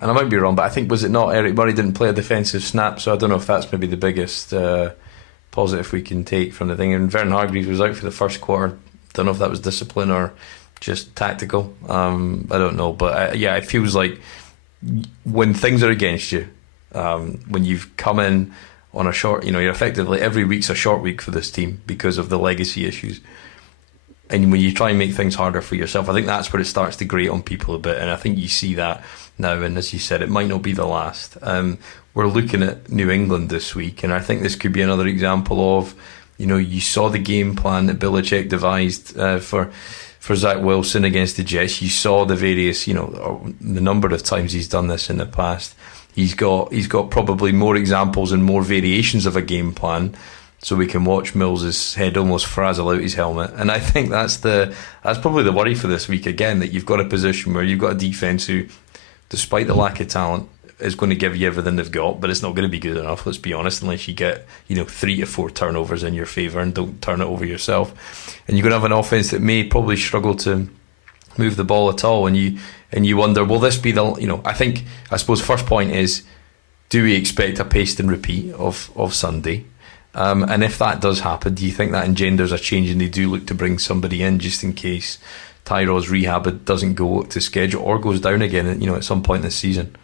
And I might be wrong, but I think, was it not Eric Murray didn't play a defensive snap, so I don't know if that's maybe the biggest positive we can take from the thing. And Vernon Hargreaves was out for the first quarter. Don't know if that was discipline or just tactical. I don't know, but yeah, it feels like when things are against you, when you've come in on a short, you're effectively, every week's a short week for this team because of the legacy issues. And when you try and make things harder for yourself, I think that's where it starts to grate on people a bit. And I think you see that now. And as you said, it might not be the last. We're looking at New England this week, and I think this could be another example of, you saw the game plan that Belichick devised for Zach Wilson against the Jets. You saw the various, the number of times he's done this in the past. He's got probably more examples and more variations of a game plan, so we can watch Mills's head almost frazzle out his helmet. And I think that's probably the worry for this week again, that you've got a position where you've got a defence who, despite the lack of talent, is going to give you everything they've got, but it's not going to be good enough, let's be honest, unless you get 3 to 4 turnovers in your favour and don't turn it over yourself. And you're going to have an offence that may probably struggle to move the ball at all, and you wonder, will this be the, I suppose first point is, do we expect a paste and repeat of Sunday? And if that does happen, do you think that engenders a change and they do look to bring somebody in just in case Tyrod's rehab doesn't go to schedule or goes down again, at some point this season?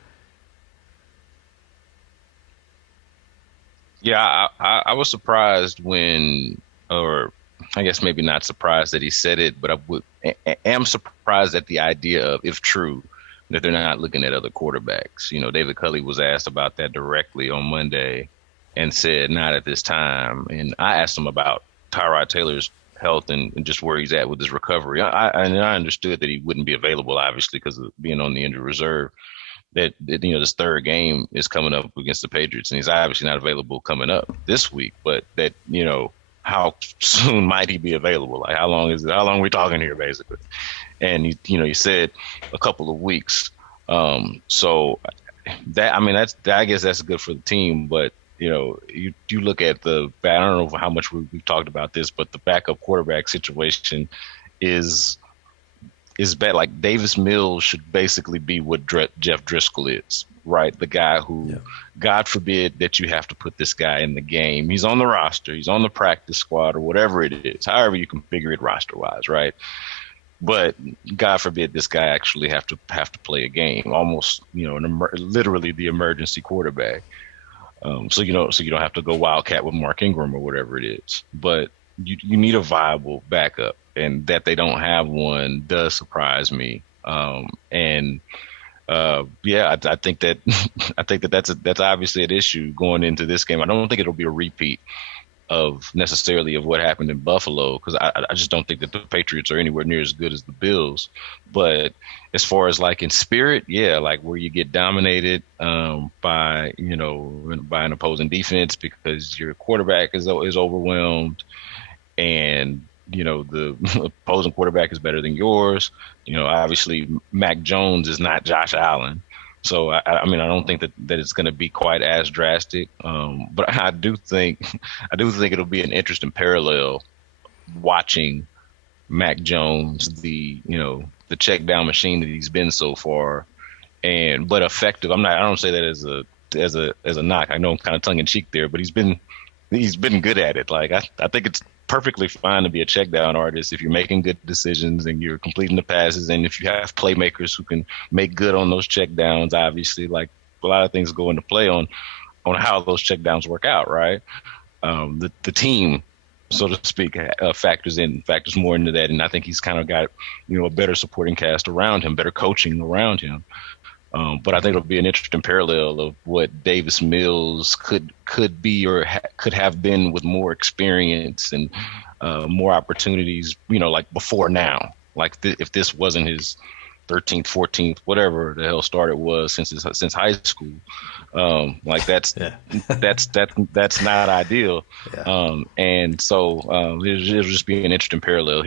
Yeah, I was surprised or I guess maybe not surprised that he said it, but I am surprised at the idea of, if true, that they're not looking at other quarterbacks. David Culley was asked about that directly on Monday and said not at this time. And I asked him about Tyrod Taylor's health and just where he's at with his recovery. I understood that he wouldn't be available, obviously, because of being on the injured reserve. That this third game is coming up against the Patriots, and he's obviously not available coming up this week. But that how soon might he be available? Like, how long are we talking here, basically? And he said a couple of weeks. So that, I guess that's good for the team. But you look at I don't know how much we've talked about this, but the backup quarterback situation is bad. Like, Davis Mills should basically be what Jeff Driscoll is, right? The guy who, God forbid that you have to put this guy in the game. He's on the roster, he's on the practice squad, or whatever it is, however you configure it roster-wise, right? But God forbid this guy actually have to play a game, almost, literally the emergency quarterback. So you don't have to go wildcat with Mark Ingram or whatever it is. But you need a viable backup. And that they don't have one does surprise me. I think that that's obviously an issue going into this game. I don't think it'll be a repeat of what happened in Buffalo, because I just don't think that the Patriots are anywhere near as good as the Bills. But as far as like in spirit, like where you get dominated by an opposing defense because your quarterback is overwhelmed, and the opposing quarterback is better than yours. Obviously Mac Jones is not Josh Allen. So, I don't think that it's going to be quite as drastic. But I do think it'll be an interesting parallel watching Mac Jones, the check down machine that he's been so far, but effective. I don't say that as a knock. I know I'm kind of tongue in cheek there, but he's been good at it. Like, I think it's perfectly fine to be a check down artist if you're making good decisions and you're completing the passes, and if you have playmakers who can make good on those check downs. Obviously, like, a lot of things go into play on how those check downs work out, right? The team, so to speak, factors more into that, and I think he's kind of got a better supporting cast around him, better coaching around him. But I think it'll be an interesting parallel of what Davis Mills could be or could have been with more experience and more opportunities, like before now. Like, if this wasn't his 13th, 14th, whatever the hell start it was since high school, like that's not ideal. Yeah. And so it'll just be an interesting parallel.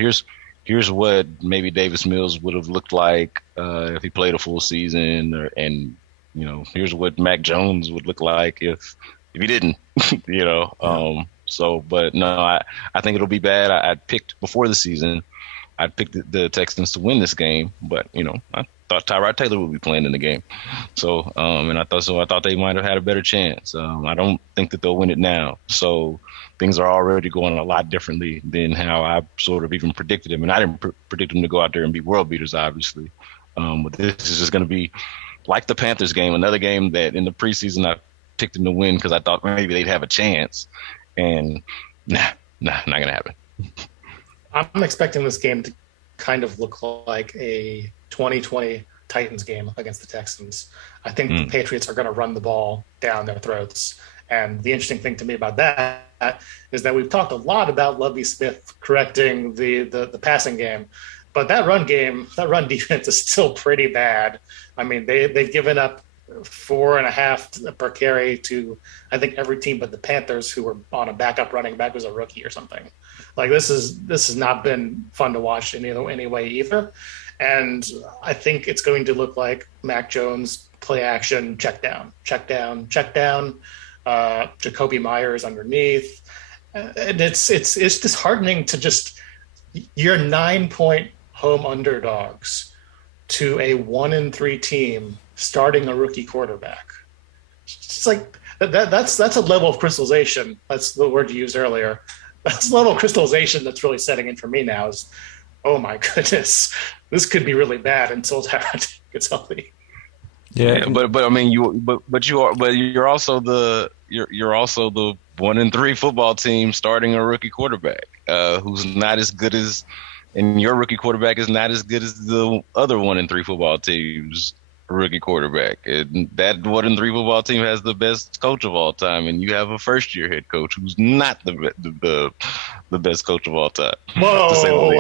Here's what maybe Davis Mills would have looked like if he played a full season, and here's what Mac Jones would look like if he didn't. But no, I think it'll be bad. I picked before the season. I picked the Texans to win this game, but I thought Tyrod Taylor would be playing in the game. So, and I thought they might have had a better chance. I don't think that they'll win it now. So things are already going a lot differently than how I sort of even predicted them. And I didn't predict them to go out there and be world beaters, obviously. But this is just going to be like the Panthers game, another game that in the preseason I picked them to win because I thought maybe they'd have a chance. And not going to happen. I'm expecting this game to kind of look like a 2020 Titans game against the Texans. I think the Patriots are going to run the ball down their throats. And the interesting thing to me about that is that we've talked a lot about Lovie Smith correcting the passing game, but that run defense is still pretty bad. I mean, they've given up 4.5 per carry to, I think, every team but the Panthers, who were on a backup running back, was a rookie or something. Like, this has not been fun to watch in any way either. And I think it's going to look like Mac Jones play action, check down. Jacoby Myers underneath. And it's disheartening to just, you're 9-point home underdogs to a 1-3 team starting a rookie quarterback. It's like that's a level of crystallization. That's the word you used earlier. That's a level of crystallization that's really setting in for me now. Is, oh my goodness, this could be really bad until Tyrod gets healthy. Yeah, but I mean you're also the 1-3 football team starting a rookie quarterback who's not as good as, and your rookie quarterback is not as good as the other 1-3 football teams rookie quarterback. And that 1-3 football team has the best coach of all time, and you have a first year head coach who's not the best coach of all time. Whoa!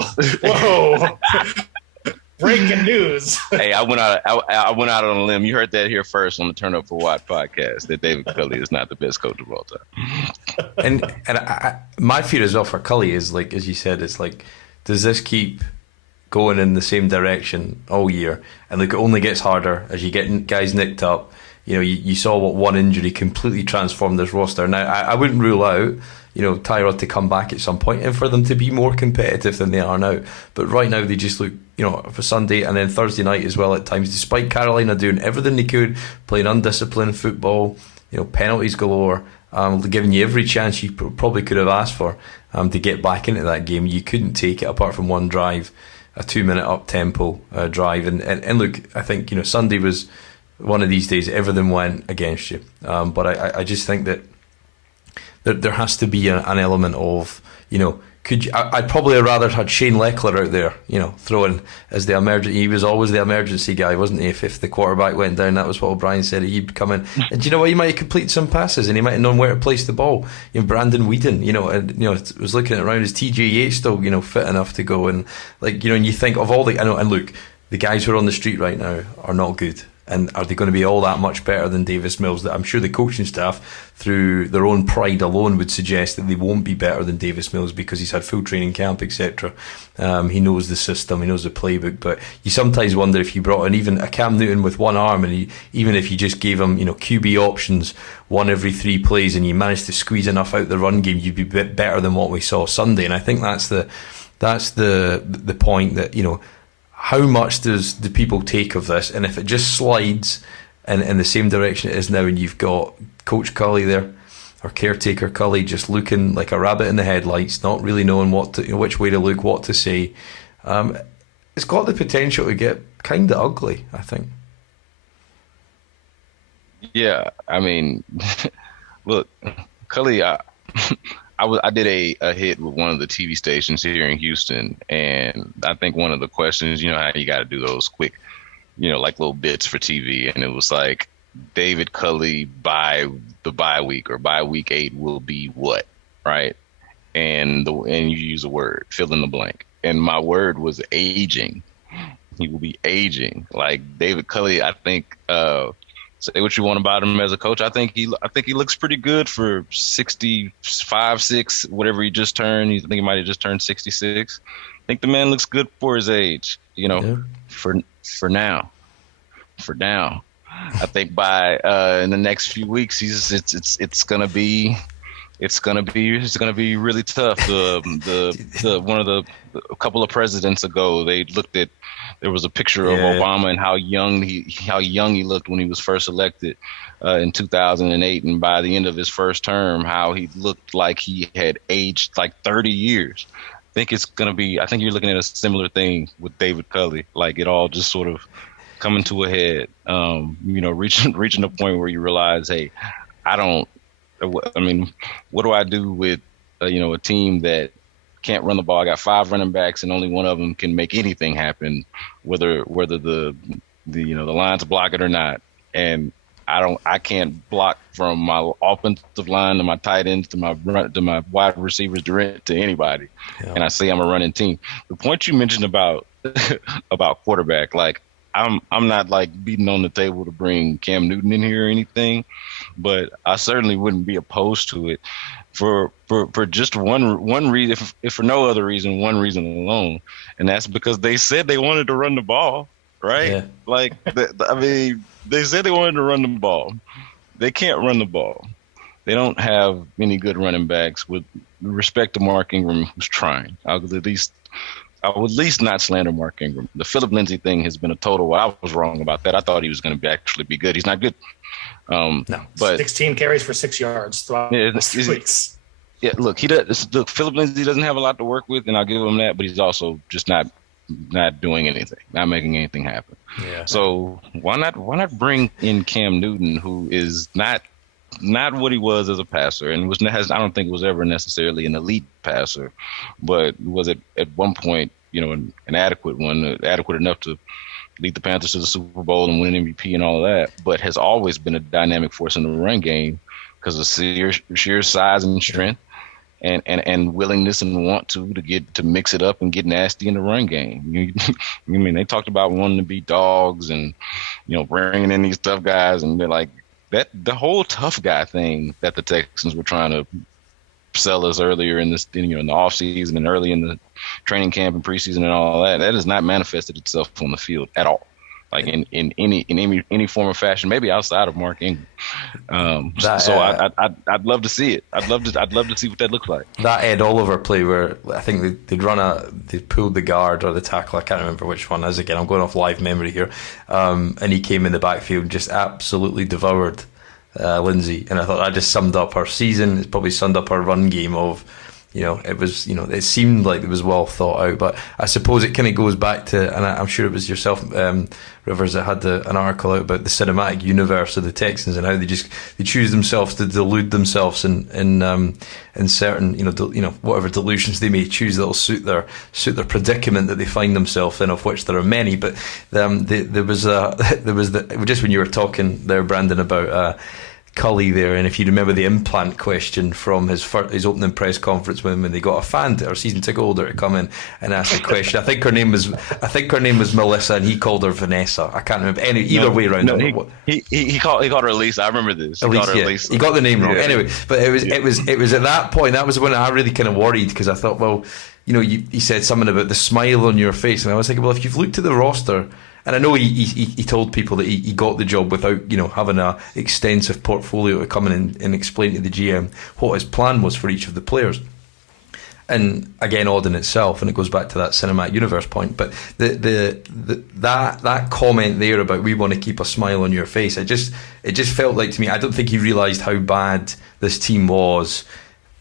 Breaking news. Hey, I went out on a limb. You heard that here first on the Turn Up for Watt podcast, that David Culley is not the best coach of all time. And my fear as well for Culley is, like, as you said, it's like, does this keep going in the same direction all year? And look, it only gets harder as you get guys nicked up. You saw what one injury completely transformed this roster. Now, I wouldn't rule out, Tyrod to come back at some point and for them to be more competitive than they are now. But right now they just look, for Sunday and then Thursday night as well at times, despite Carolina doing everything they could, playing undisciplined football, penalties galore, giving you every chance you probably could have asked for to get back into that game. You couldn't take it apart from one drive, a 2-minute up-tempo drive. And look, I think, Sunday was one of these days everything went against you. But I just think that there has to be an element of, I'd probably have rather had Shane Leckler out there, throwing as the emergency. He was always the emergency guy, wasn't he? If the quarterback went down, that was what O'Brien said. He'd come in, and do you know what? He might have completed some passes, and he might have known where to place the ball. Brandon Whedon, was looking at around. Is TJ Yates still, fit enough to go? And and you think of all the, and look, the guys who are on the street right now are not good. And are they going to be all that much better than Davis Mills? I'm sure the coaching staff, through their own pride alone, would suggest that they won't be better than Davis Mills because he's had full training camp, etc. He knows the system, he knows the playbook. But you sometimes wonder if you brought in even a Cam Newton with one arm, and even if you just gave him, QB options one every 3 plays, and you managed to squeeze enough out the run game, you'd be a bit better than what we saw Sunday. And I think that's the point that how much does the people take of this? And if it just slides in the same direction it is now, and you've got Coach Culley there, or caretaker Culley, just looking like a rabbit in the headlights, not really knowing which way to look, what to say, it's got the potential to get kind of ugly, I think. Yeah, I mean, look, Culley, I did a hit with one of the TV stations here in Houston, and I think one of the questions, how you got to do those quick, like little bits for TV, and it was like, David Culley by the bye week or by week 8 will be what, right? And you use a word, fill in the blank, and my word was aging. He will be aging. Like David Culley, I think. Say what you want about him as a coach. I think he looks pretty good for 65, 6, whatever he just turned. I think he might have just turned 66. I think the man looks good for his age. For now. I think by in the next few weeks, it's gonna be it's gonna be really tough. A couple of presidents ago, there was a picture of Obama and how young he looked when he was first elected in 2008, and by the end of his first term, how he looked like he had aged like 30 years. I think you're looking at a similar thing with David Culley, like it all just sort of coming to a head. Reaching a point where you realize, hey, what do I do with a team that can't run the ball? I got 5 running backs and only one of them can make anything happen, whether the lines block it or not. And I can't block from my offensive line to my tight ends to my wide receivers to anybody. Yeah. And I say I'm a running team. The point you mentioned about quarterback, like I'm not like beating on the table to bring Cam Newton in here or anything, but I certainly wouldn't be opposed to it for just one reason, if for no other reason, one reason alone, and that's because they said they wanted to run the ball, right? Yeah. Like they said they wanted to run the ball. They can't run the ball. They don't have any good running backs. With respect to Mark Ingram, who's trying, I would at least not slander Mark Ingram. The Philip Lindsay thing has been a total. I was wrong about that. I thought he was going to actually be good. He's not good. No, but 16 carries for 6 yards throughout 2 weeks. Yeah, look, Philip Lindsay doesn't have a lot to work with, and I'll give him that. But he's also just not doing anything, not making anything happen. Yeah. So why not bring in Cam Newton, who is not what he was as a passer, and I don't think was ever necessarily an elite passer, but was at one point, an adequate one, adequate enough to lead the Panthers to the Super Bowl and win an MVP and all of that, but has always been a dynamic force in the run game because of sheer size and strength and willingness and want to mix it up and get nasty in the run game. They talked about wanting to be dogs and, bringing in these tough guys, and they're like, that the whole tough guy thing that the Texans were trying to sell us earlier in this, in the off season and early in the training camp and preseason and all that has not manifested itself on the field at all, like in any form or fashion, maybe outside of Mark Ingram. I'd love to see it. I'd love to see what that looks like. That Ed Oliver play where I think they pulled the guard or the tackle, I can't remember which one. As again, I'm going off live memory here, and he came in the backfield and just absolutely devoured Lindsay, and I thought that just summed up our season. It's probably summed up our run game of, it was, it seemed like it was well thought out, but I suppose it kind of goes back to, and I'm sure it was yourself, Rivers, that had an article out about the cinematic universe of the Texans and how they choose themselves to delude themselves in certain, whatever delusions they may choose that'll suit their predicament that they find themselves in, of which there are many. But there was just when you were talking there, Brandon, about Cully there, and if you remember the implant question from his opening press conference when they got a fan or season ticket holder to come in and ask a question. I think her name was Melissa, and he called her Vanessa. I can't remember. Either way around. No, he called her Elise. I remember this. He called her Elise. He got the name wrong. Yeah. Anyway, but it was at that point, that was when I really kind of worried, because I thought, well, he said something about the smile on your face, and I was thinking, well, if you've looked at the roster. And I know he told people that he got the job without, having an extensive portfolio to come in and explain to the GM what his plan was for each of the players. And again, odd in itself, and it goes back to that cinematic universe point. But that comment there about we want to keep a smile on your face, it just felt like to me, I don't think he realised how bad this team was,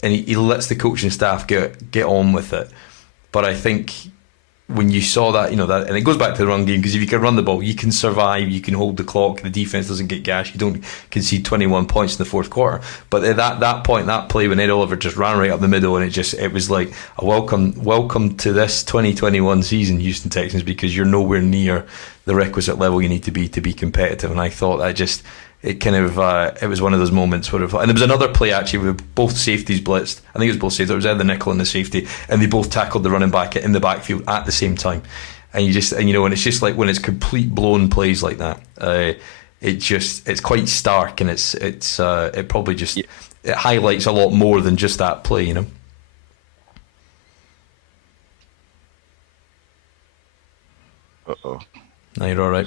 and he lets the coaching staff get on with it. But I think when you saw that, that, and it goes back to the run game, because if you can run the ball, you can survive, you can hold the clock, the defense doesn't get gashed, you don't concede 21 points in the fourth quarter. But at that point, that play when Ed Oliver just ran right up the middle, and it was like a welcome to this 2021 season, Houston Texans, because you're nowhere near the requisite level you need to be competitive. And I thought it was one of those moments where, and there was another play actually where both safeties blitzed. I think it was both safeties. It was either the nickel and the safety, and they both tackled the running back in the backfield at the same time. And and it's just like when it's complete blown plays like that, it's quite stark, and it probably just it highlights a lot more than just that play, Uh-oh. No, you're all right.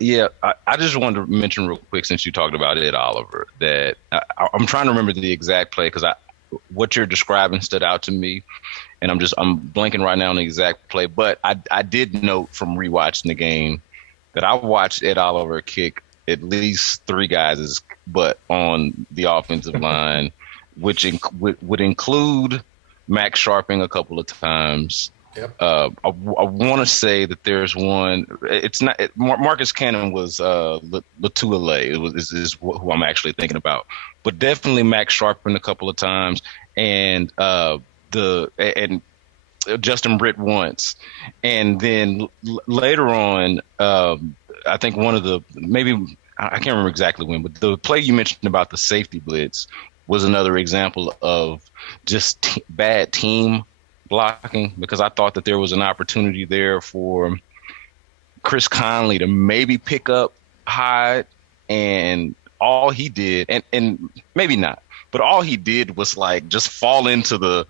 Yeah, I just wanted to mention real quick, since you talked about Ed Oliver, that I'm trying to remember the exact play, because what you're describing stood out to me, and I'm blanking right now on the exact play. But I did note from rewatching the game that I watched Ed Oliver kick at least 3 guys' butt on the offensive line, which would include Max Sharping a couple of times. Yep. I want to say that there's one. It's not Marcus Cannon was Latuale is who I'm actually thinking about, but definitely Max Sharpen a couple of times, and Justin Britt once, and then later on, I think one of the I can't remember exactly when, but the play you mentioned about the safety blitz was another example of just bad team blocking, because I thought that there was an opportunity there for Chris Conley to maybe pick up Hyde, and all he did, and maybe not, but all he did was like just fall into the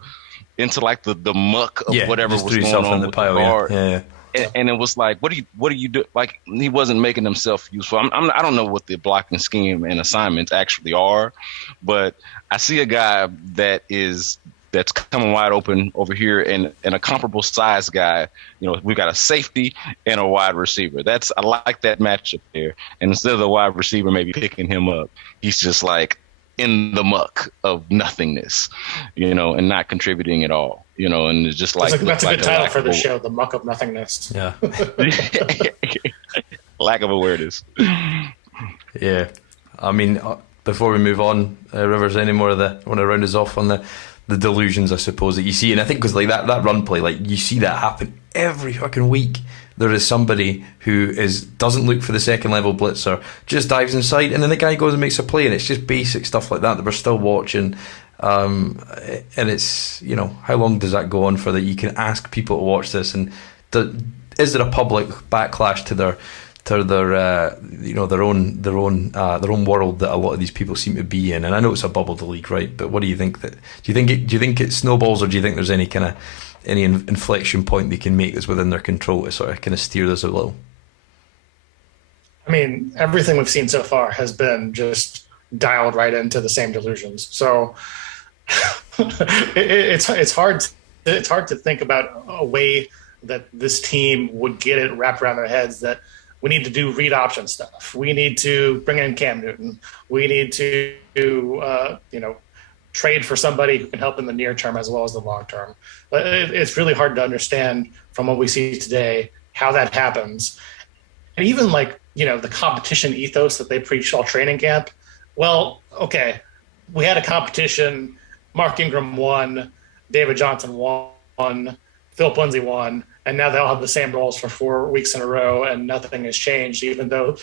muck of whatever was going on with the guard. Yeah. And it was like, what do you do? Like, he wasn't making himself useful. I don't know what the blocking scheme and assignments actually are, but I see a guy that's coming wide open over here, and a comparable size guy. We've got a safety and a wide receiver. I like that matchup there. And instead of the wide receiver maybe picking him up, he's just like in the muck of nothingness, and not contributing at all, and it's just like that's a good title for the show, The Muck of Nothingness. Yeah. Lack of awareness. Yeah. I mean, before we move on, Rivers, any more want to round us off on the delusions, I suppose, that you see? And I think because like that run play, like you see that happen every fucking week. There is somebody who doesn't look for the second level blitzer, just dives inside, and then the guy goes and makes a play, and it's just basic stuff like that we're still watching. And it's, how long does that go on for, that you can ask people to watch this, and is there a public backlash to their own world that a lot of these people seem to be in? And I know it's a bubble, the league, right? But what do you think? Do you think it snowballs, or do you think there's any inflection point they can make that's within their control to sort of kind of steer this a little? I mean, everything we've seen so far has been just dialed right into the same delusions. So it's hard to think about a way that this team would get it wrapped around their heads that we need to do read option stuff. We need to bring in Cam Newton. We need to trade for somebody who can help in the near term as well as the long term. But it's really hard to understand from what we see today how that happens. And even the competition ethos that they preach all training camp. Well, okay, we had a competition. Mark Ingram won, David Johnson won, Philip Lindsay won, and now they all have the same roles for 4 weeks in a row, and nothing has changed, even though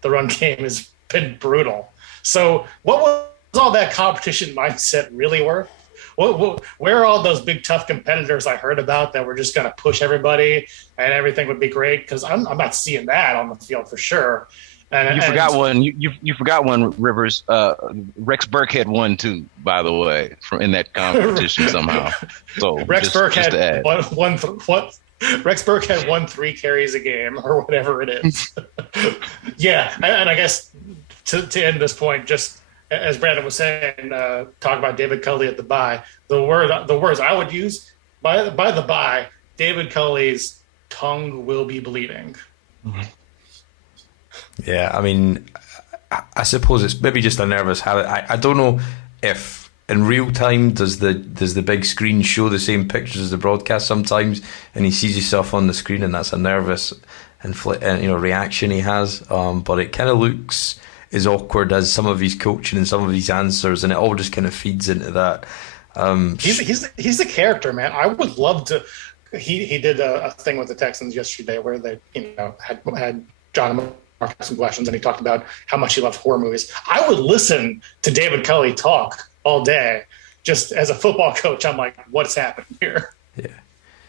the run game has been brutal. So what was all that competition mindset really worth? Where are all those big, tough competitors I heard about that were just going to push everybody and everything would be great? Because I'm not seeing that on the field for sure. And, forgot one. You forgot one, Rivers. Rex Burkhead won too, by the way, in that competition somehow. So Rex Burkhead won 3 carries a game or whatever it is. Yeah, and I guess to end this point, just as Brandon was saying, talk about David Culley at the bye. The words I would use by the bye, David Culley's tongue will be bleeding. Mm-hmm. Yeah, I mean, I suppose it's maybe just a nervous habit. I don't know if in real time does the big screen show the same pictures as the broadcast sometimes, and he sees himself on the screen, and that's a nervous reaction he has. But it kind of looks as awkward as some of his coaching and some of his answers, and it all just kind of feeds into that. He's the character, man. I would love to. He did a thing with the Texans yesterday where they had John Mark some questions, and he talked about how much he loves horror movies. I would listen to David Culley talk all day. Just as a football coach, I'm like, what's happening here? Yeah,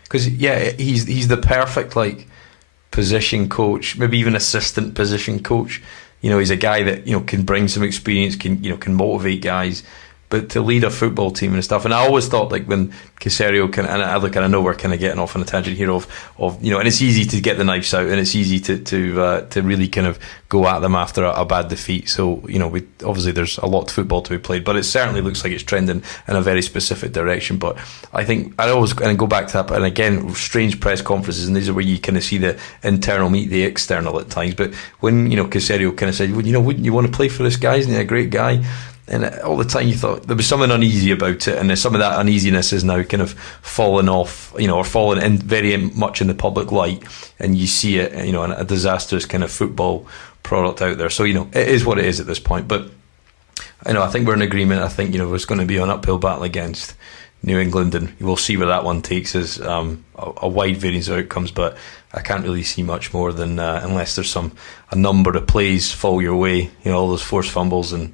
because he's the perfect position coach, maybe even assistant position coach. He's a guy that can bring some experience, can motivate guys, But to lead a football team and stuff, and I always thought like when Caserio and I know we're kind of getting off on a tangent here of and it's easy to get the knives out and it's easy to really kind of go at them after a bad defeat. So obviously there's a lot of football to be played, but it certainly looks like it's trending in a very specific direction. But I think I always go back to that. And again, strange press conferences, and these are where you kind of see the internal meet the external at times. But when Caserio kind of said, wouldn't you want to play for this guy? Isn't he a great guy? And all the time you thought there was something uneasy about it, and some of that uneasiness is now kind of fallen off, or fallen in very much in the public light, and you see it, in a disastrous kind of football product out there. So it is what it is at this point. But I think we're in agreement. I think there's going to be an uphill battle against New England, and we'll see where that one takes us. A wide variance of outcomes, but I can't really see much more than unless there's a number of plays fall your way, all those forced fumbles and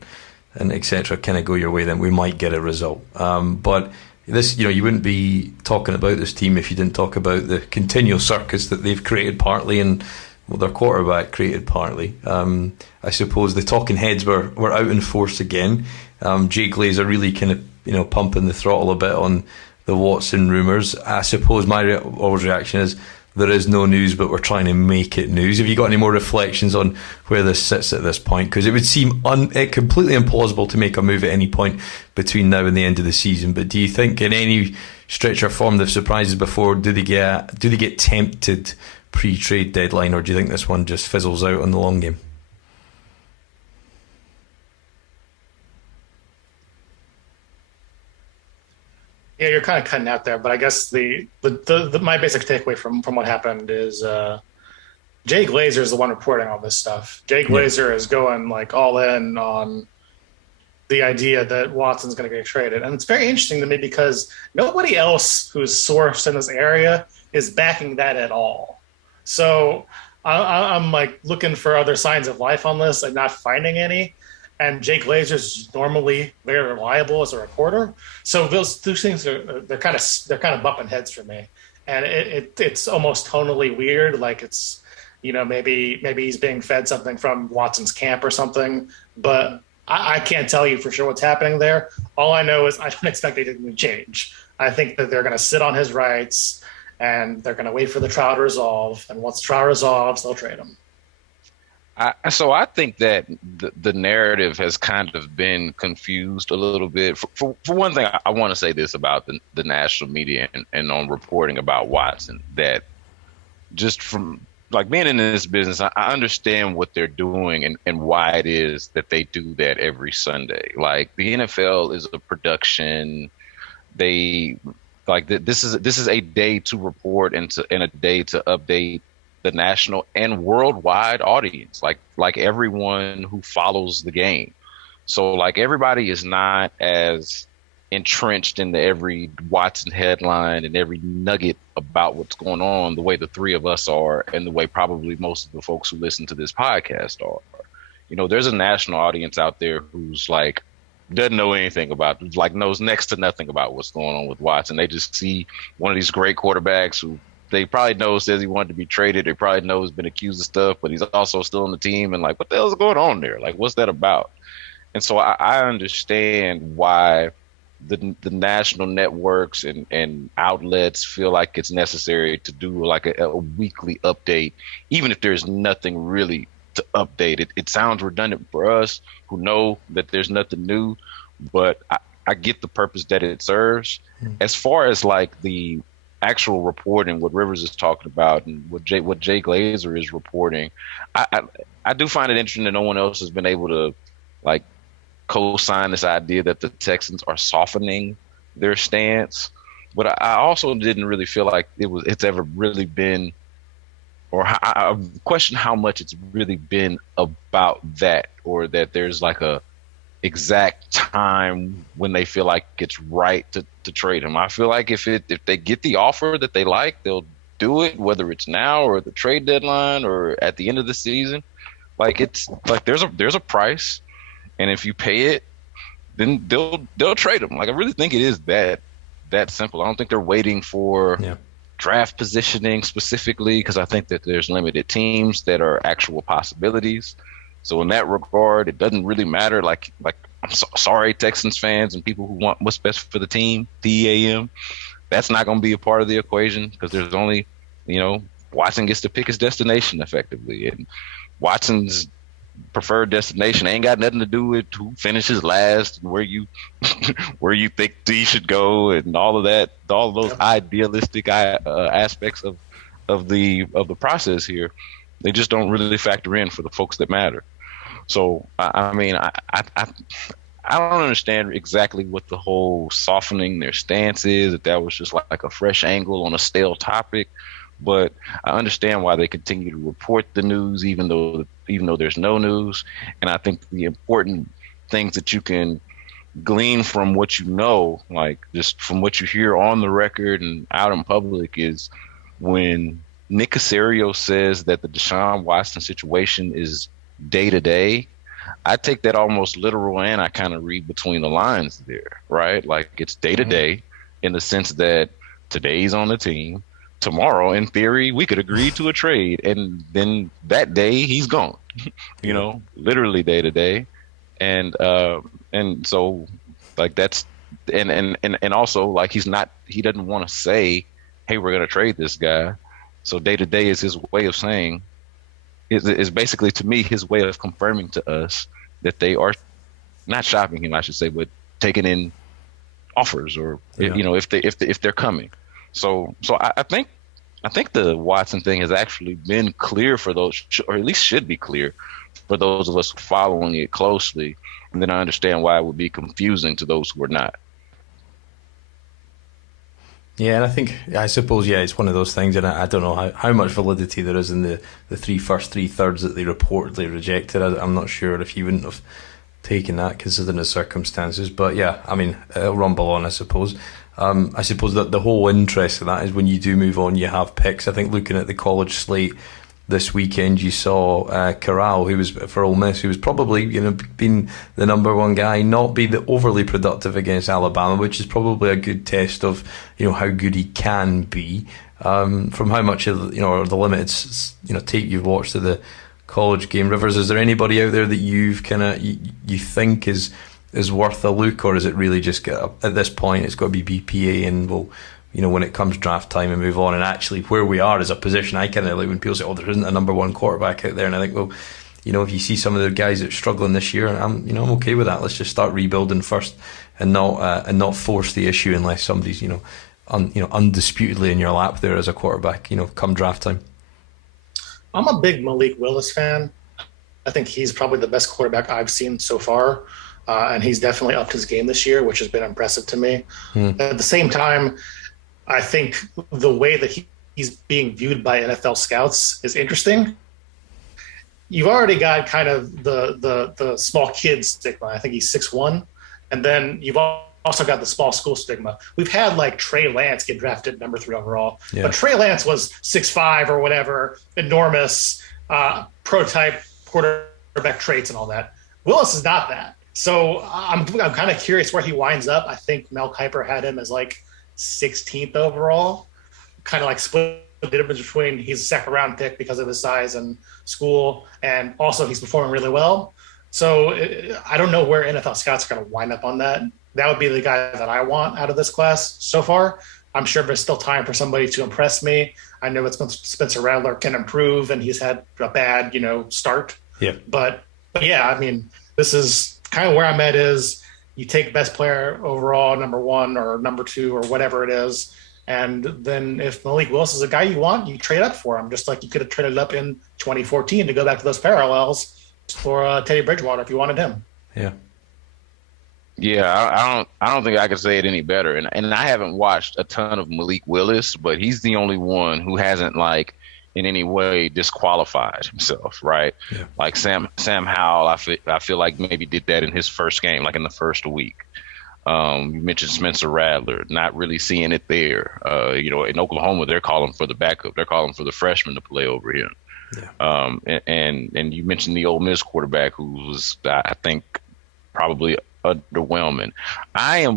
etc. kind of go your way, then we might get a result. But this, you wouldn't be talking about this team if you didn't talk about the continual circus that they've created partly, and their quarterback created partly. I suppose the talking heads were out in force again. Jay Glazer really kind of pumping the throttle a bit on the Watson rumours. I suppose my always reaction is there is no news, but we're trying to make it news. Have you got any more reflections on where this sits at this point? Because it would seem completely implausible to make a move at any point between now and the end of the season. But do you think in any stretch or form they've surprises before? Do they get tempted pre-trade deadline, or do you think this one just fizzles out on the long game? Yeah, you're kind of cutting out there, but I guess the my basic takeaway from what happened is Jay Glazer is the one reporting all this stuff. Jay Glazer is going like all in on the idea that Watson's going to get traded, and it's very interesting to me because nobody else who's sourced in this area is backing that at all. So I'm like looking for other signs of life on this and not finding any. And Jay Glazer's normally very reliable as a reporter, so those two things they're kind of bumping heads for me, and it's almost tonally weird. Like it's maybe he's being fed something from Watson's camp or something, but I can't tell you for sure what's happening there. All I know is I don't expect anything to change. I think that they're going to sit on his rights and they're going to wait for the trial to resolve, and once the trial resolves, they'll trade him. So I think that the narrative has kind of been confused a little bit. For one thing, I want to say this about the national media and on reporting about Watson, that just from like being in this business, I understand what they're doing and why it is that they do that every Sunday. Like the NFL is a production. This is a day to report and a day to update the national and worldwide audience, like everyone who follows the game. So like everybody is not as entrenched in every Watson headline and every nugget about what's going on the way the three of us are, and the way probably most of the folks who listen to this podcast are. There's a national audience out there who's like doesn't know anything about, like knows next to nothing about what's going on with Watson. They just see one of these great quarterbacks who they probably know says he wanted to be traded. They probably know he's been accused of stuff, but he's also still on the team. And like, what the hell is going on there? Like, what's that about? And so I understand why the national networks and outlets feel like it's necessary to do like a weekly update, even if there's nothing really to update. It sounds redundant for us who know that there's nothing new, but I get the purpose that it serves. As far as like the actual reporting, what Rivers is talking about and what Jay Glazer is reporting, I do find it interesting that no one else has been able to like co-sign this idea that the Texans are softening their stance. But I also didn't really feel like it's ever really been, or I question how much it's really been about that, or that there's like a exact time when they feel like it's right to trade him. I feel like if they get the offer that they like, they'll do it, whether it's now or the trade deadline or at the end of the season. Like it's like there's a price, and if you pay it, then they'll trade him. Like I really think it is that simple. I don't think they're waiting for draft positioning specifically, because I think that there's limited teams that are actual possibilities. So in that regard, it doesn't really matter. Like sorry, Texans fans and people who want what's best for the team, TEAM. That's not going to be a part of the equation because there's only, Watson gets to pick his destination effectively. And Watson's preferred destination ain't got nothing to do with who finishes last and where you think he should go and all of that, all of those idealistic aspects of the process here. They just don't really factor in for the folks that matter. So I don't understand exactly what the whole softening their stance is, if that was just like a fresh angle on a stale topic. But I understand why they continue to report the news, even though there's no news. And I think the important things that you can glean from what you know, like just from what you hear on the record and out in public, is when Nick Caserio says that the Deshaun Watson situation is day to day, I take that almost literal, and I kind of read between the lines there, right? Like it's day to day in the sense that today's on the team. Tomorrow, in theory, we could agree to a trade, and then that day he's gone. Literally day to day, and so like that's and also like he doesn't want to say, hey, we're gonna trade this guy. So day to day is his way of saying, is basically to me his way of confirming to us that they are not shopping him, I should say, but taking in offers or if they're coming. So I think the Watson thing has actually been clear for those, or at least should be clear for those of us following it closely. And then I understand why it would be confusing to those who are not. Yeah, and I suppose, it's one of those things, and I don't know how much validity there is in the first three thirds that they reportedly rejected. I'm not sure if you wouldn't have taken that considering the circumstances. But yeah, I mean, it'll rumble on, I suppose. I suppose that the whole interest in that is when you do move on, you have picks. I think looking at the college slate this weekend, you saw Corral, who was for Ole Miss, who was probably being the number one guy, not be the overly productive against Alabama, which is probably a good test of how good he can be from how much of or the limited tape you've watched of the college game. Rivers, is there anybody out there that you've you think is worth a look, or is it really just at this point it's got to be BPA and we'll when it comes draft time and move on? And actually where we are as a position, I kind of like when people say, there isn't a number one quarterback out there, and I think, well, if you see some of the guys that are struggling this year, I'm okay with that. Let's just start rebuilding first and not force the issue unless somebody's undisputedly in your lap there as a quarterback come draft time. I'm a big Malik Willis fan. I think he's probably the best quarterback I've seen so far. And he's definitely upped his game this year, which has been impressive to me. At the same time, I think the way that he's being viewed by NFL scouts is interesting. You've already got kind of the small kid stigma. I think he's 6'1", and then you've also got the small school stigma. We've had like Trey Lance get drafted number 3 overall, but Trey Lance was 6'5" or whatever, enormous, prototype quarterback traits and all that. Willis is not that. So I'm kind of curious where he winds up. I think Mel Kiper had him as like 16th overall, kind of like split the difference between he's a second round pick because of his size and school, and also he's performing really well. So I don't know where NFL scouts are going to wind up on that. That would be the guy that I want out of this class so far. I'm sure there's still time for somebody to impress me. I know that Spencer Rattler can improve, and he's had a bad, start. Yeah. But yeah, I mean, this is kind of where I'm at. Is you take best player overall, number 1 or number 2 or whatever it is, and then if Malik Willis is a guy you want, you trade up for him, just like you could have traded up in 2014 to go back to those parallels for Teddy Bridgewater if you wanted him. Yeah, I don't think I could say it any better. And I haven't watched a ton of Malik Willis, but he's the only one who hasn't in any way disqualified himself, right? Yeah. Like Sam Howell, I feel like maybe did that in his first game, like in the first week. You mentioned Spencer Rattler, not really seeing it there. In Oklahoma, they're calling for the backup. They're calling for the freshman to play over him. Yeah. And you mentioned the Ole Miss quarterback, who was, I think, probably underwhelming.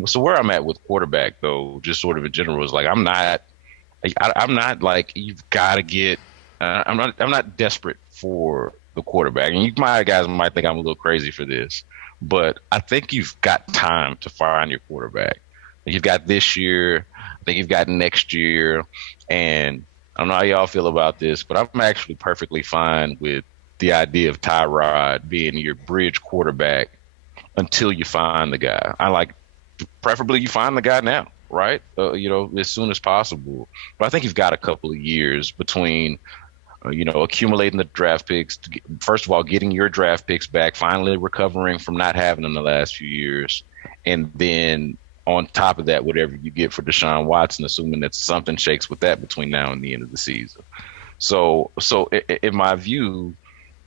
So where I'm at with quarterback, though, just sort of in general, is like I'm not like you've got to get. I'm not desperate for the quarterback, and guys might think I'm a little crazy for this, but I think you've got time to find your quarterback. You've got this year. I think you've got next year. And I don't know how y'all feel about this, but I'm actually perfectly fine with the idea of Tyrod being your bridge quarterback until you find the guy. I like, preferably you find the guy now, right? As soon as possible. But I think you've got a couple of years between, accumulating the draft picks. First of all, getting your draft picks back, finally recovering from not having them the last few years, and then on top of that, whatever you get for Deshaun Watson, assuming that something shakes with that between now and the end of the season. So in my view,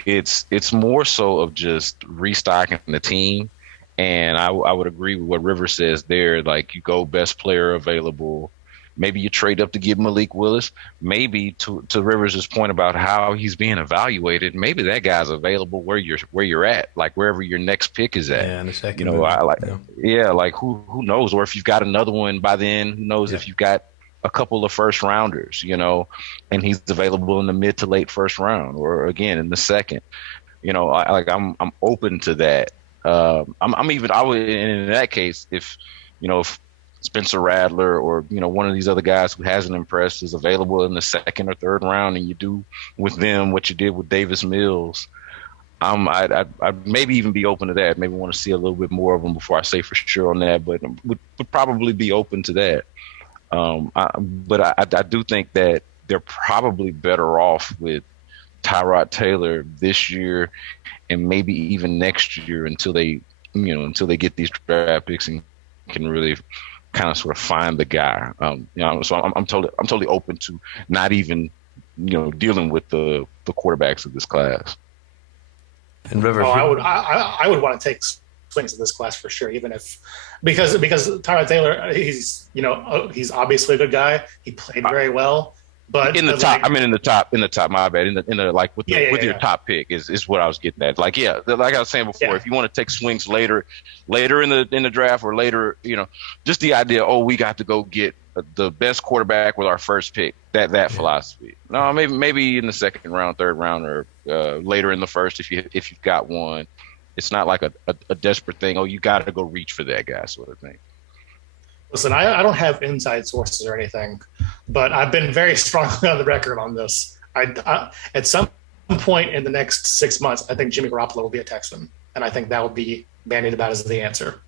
it's more so of just restocking the team. And I would agree with what Rivers says there. Like, you go best player available. Maybe you trade up to give Malik Willis. Maybe to Rivers' point about how he's being evaluated, maybe that guy's available where you're at, like wherever your next pick is at. Yeah, in a second. Like who knows? Or if you've got another one by then, who knows if you've got a couple of first rounders, and he's available in the mid to late first round, or again in the second. I'm open to that. I would, in that case, if Spencer Rattler or one of these other guys who hasn't impressed is available in the second or third round, and you do with them what you did with Davis Mills, I'd maybe even be open to that. Maybe want to see a little bit more of them before I say for sure on that, but would probably be open to that. But I do think that they're probably better off with Tyrod Taylor this year and maybe even next year until they get these draft picks and can really kind of sort of find the guy. So I'm totally open to not even dealing with the quarterbacks of this class. And Rivers, I would want to take swings at this class for sure, even if because Tyrod Taylor, he's obviously a good guy. He played very well. But in the top, my bad. In the like with your top pick is what I was getting at. Like I was saying before, if you want to take swings later in the draft or later, just the idea, we got to go get the best quarterback with our first pick. That philosophy. No, maybe in the second round, third round, or later in the first if you've got one. It's not like a desperate thing. You got to go reach for that guy sort of thing. Listen, I don't have inside sources or anything, but I've been very strongly on the record on this. I at some point in the next 6 months, I think Jimmy Garoppolo will be a Texan, and I think that will be bandied about as the answer.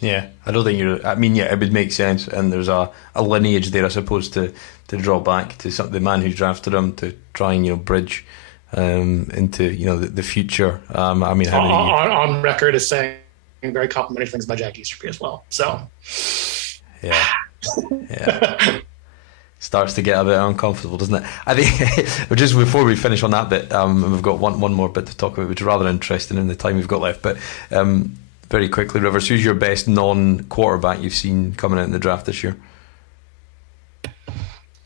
Yeah, I don't think it would make sense, and there's a lineage there, I suppose, to draw back to the man who drafted him to try and bridge into the future. On record as saying very complimentary things about Jack Easterby as well. So, yeah, starts to get a bit uncomfortable, doesn't it? I think just before we finish on that bit, we've got one more bit to talk about, which is rather interesting in the time we've got left. But very quickly, Rivers, who's your best non-quarterback you've seen coming out in the draft this year?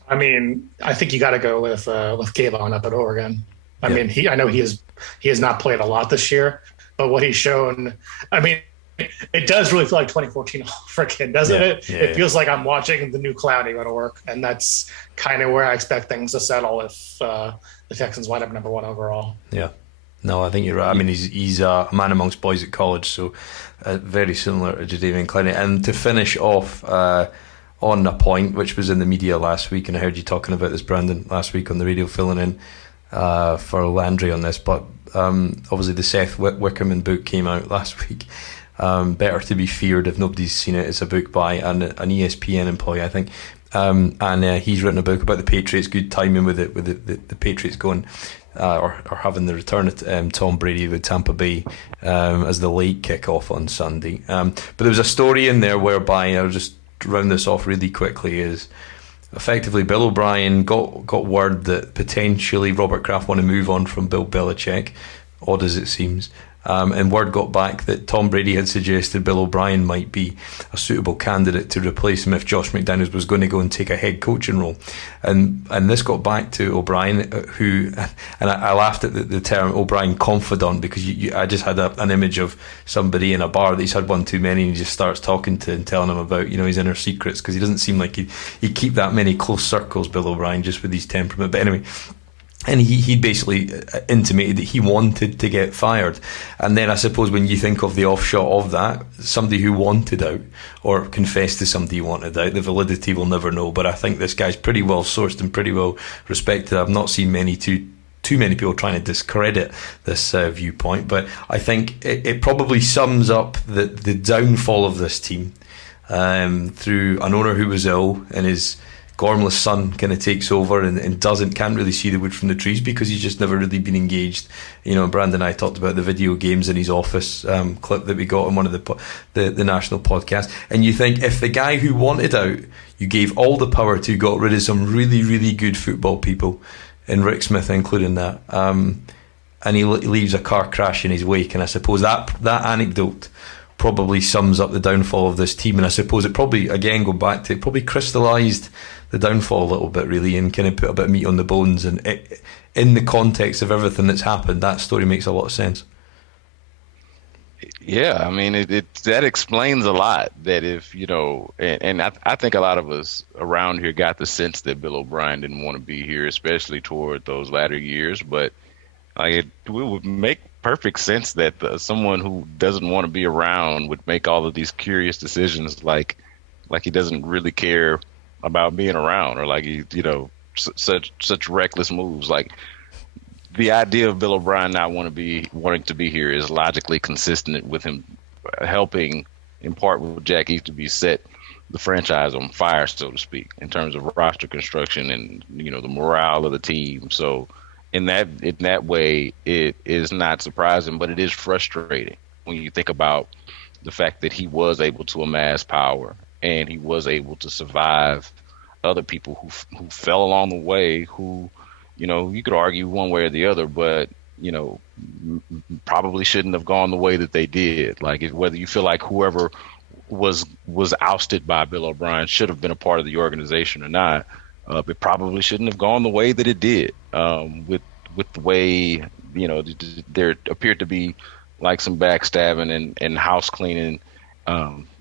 I mean, I think you got to go with Kayvon up at Oregon. I know he has not played a lot this year, but what he's shown, it does really feel like 2014 over again, doesn't it? It feels like I'm watching the new Clowney go to work, and that's kind of where I expect things to settle if the Texans wind up number 1 overall. Yeah. No, I think you're right. He's a man amongst boys at college, so very similar to Jadeveon Clowney. And to finish off on a point which was in the media last week, and I heard you talking about this, Brandon, last week on the radio, filling in for Landry on this, but obviously the Seth Wickerman book came out last week. Better to be feared if nobody's seen it. It's a book by an ESPN employee, I think, and he's written a book about the Patriots. Good timing with the Patriots going or having the return of Tom Brady with Tampa Bay as the late kickoff on Sunday. But there was a story in there whereby, I'll just round this off really quickly, is effectively Bill O'Brien got word that potentially Robert Kraft want to move on from Bill Belichick, odd as it seems. And word got back that Tom Brady had suggested Bill O'Brien might be a suitable candidate to replace him if Josh McDaniels was going to go and take a head coaching role. And this got back to O'Brien, who, and I laughed at the term O'Brien confidant, because I just had an image of somebody in a bar that he's had one too many, and he just starts talking to and telling him about his inner secrets, because he doesn't seem like he'd keep that many close circles, Bill O'Brien, just with his temperament. But anyway, And he basically intimated that he wanted to get fired. And then I suppose when you think of the offshot of that, somebody who wanted out or confessed to somebody who wanted out, the validity we'll never know. But I think this guy's pretty well sourced and pretty well respected. I've not seen too many people trying to discredit this viewpoint. But I think it probably sums up the downfall of this team through an owner who was ill and his gormless son kind of takes over and can't really see the wood from the trees because he's just never really been engaged. You know, Brandon and I talked about the video games in his office clip that we got on one of the national podcasts. And you think if the guy who wanted out, you gave all the power to, got rid of some really, really good football people, and Rick Smith including that, and he leaves a car crash in his wake. And I suppose that anecdote probably sums up the downfall of this team. And I suppose it probably, again, go back to, it probably crystallised the downfall a little bit, really, and kind of put a bit of meat on the bones. And in the context of everything that's happened, that story makes a lot of sense. Yeah, I mean, that explains a lot. That if, you know, and I think a lot of us around here got the sense that Bill O'Brien didn't want to be here, especially toward those latter years. But it would make perfect sense that someone who doesn't want to be around would make all of these curious decisions, like he doesn't really care about being around, or like he, you know, such reckless moves. Like, the idea of Bill O'Brien not wanting to be here is logically consistent with him helping, in part with Jack Easterby, set the franchise on fire, so to speak, in terms of roster construction and, you know, the morale of the team. So in that way, it is not surprising, but it is frustrating when you think about the fact that he was able to amass power and he was able to survive other people who fell along the way, who, you know, you could argue one way or the other, but, you know, probably shouldn't have gone the way that they did. Like, whether you feel like whoever was ousted by Bill O'Brien should have been a part of the organization or not, it probably shouldn't have gone the way that it did. With the way, you know, there appeared to be like some backstabbing and house cleaning,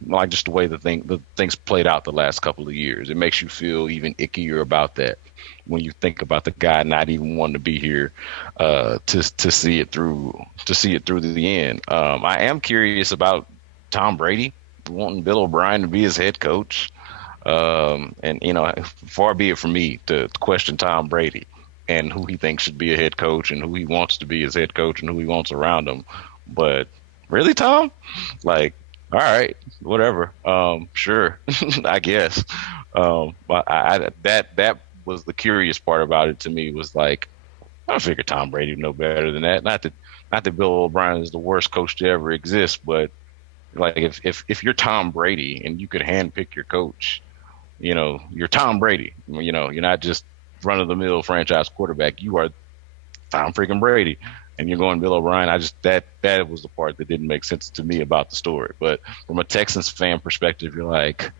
like just the way the things played out the last couple of years. It makes you feel even ickier about that when you think about the guy not even wanting to be here to see it through to the end. I am curious about Tom Brady wanting Bill O'Brien to be his head coach, and, you know, far be it from me to question Tom Brady and who he thinks should be a head coach and who he wants to be his head coach and who he wants around him. But really, Tom? Like, all right, whatever. Sure, I guess. But that was the curious part about it to me, was like, I figured Tom Brady would know better than that. Not that Bill O'Brien is the worst coach to ever exist, but like, if you're Tom Brady and you could handpick your coach, you know, you're Tom Brady. You know, you're not just run-of-the-mill franchise quarterback. You are Tom freaking Brady. And you're going Bill O'Brien. That was the part that didn't make sense to me about the story. But from a Texans fan perspective, you're like,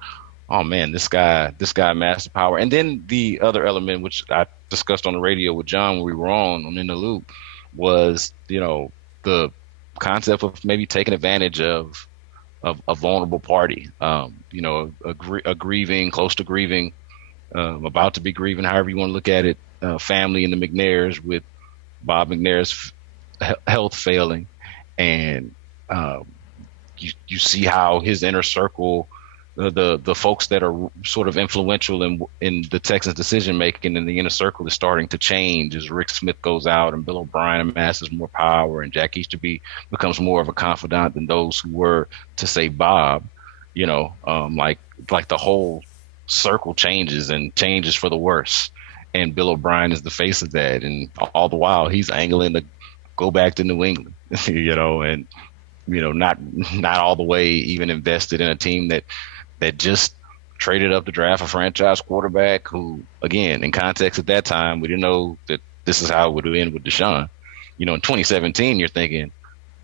oh man, this guy master power. And then the other element, which I discussed on the radio with John when we were on In the Loop, was, you know, the concept of maybe taking advantage of a vulnerable party. You know, a grieving, close to grieving, about to be grieving, however you want to look at it, family in the McNairs, with Bob McNair's health failing, and you see how his inner circle, the folks that are sort of influential in the Texans decision making in the inner circle, is starting to change as Rick Smith goes out and Bill O'Brien amasses more power and Jack Easterby becomes more of a confidant than those who were to say Bob. You know, like the whole circle changes for the worse, and Bill O'Brien is the face of that, and all the while he's angling to go back to New England, you know, and, you know, not all the way even invested in a team that just traded up to draft a franchise quarterback who, again, in context at that time, we didn't know that this is how it would end with Deshaun. You know, in 2017, you're thinking,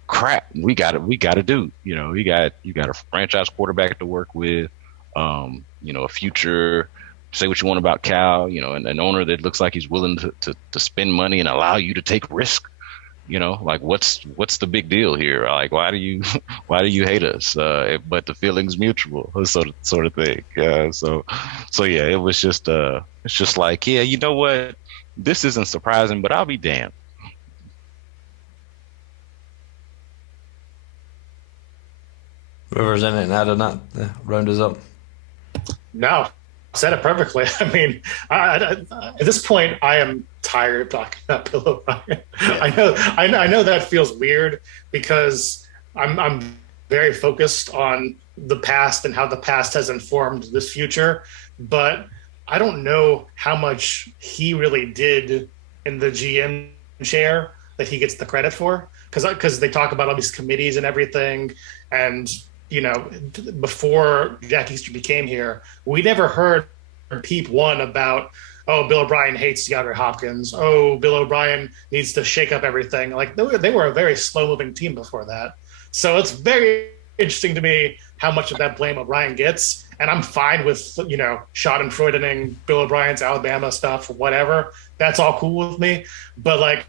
crap, we got to do, you know, you got a franchise quarterback to work with, you know, a future, say what you want about Cal, you know, and an owner that looks like he's willing to spend money and allow you to take risk. You know, like, what's the big deal here? Like, why do you hate us? But the feeling's mutual, sort of thing. So yeah, it was just it's just like, yeah, you know what? this isn't surprising, but I'll be damned. Rivers in it and adding that round us up. No, said it perfectly. I mean, at this point, I am tired of talking about Bill O'Brien. I know that feels weird because I'm very focused on the past and how the past has informed the future, but I don't know how much he really did in the GM chair that he gets the credit for, because they talk about all these committees and everything, and before Jack Easter became here, we never heard peep one about, oh, Bill O'Brien hates DeAndre Hopkins. Oh, Bill O'Brien needs to shake up everything. Like they were a very slow moving team before that. So it's very interesting to me how much of that blame O'Brien gets. And I'm fine with, schadenfreudening Bill O'Brien's Alabama stuff or whatever. That's all cool with me. But like,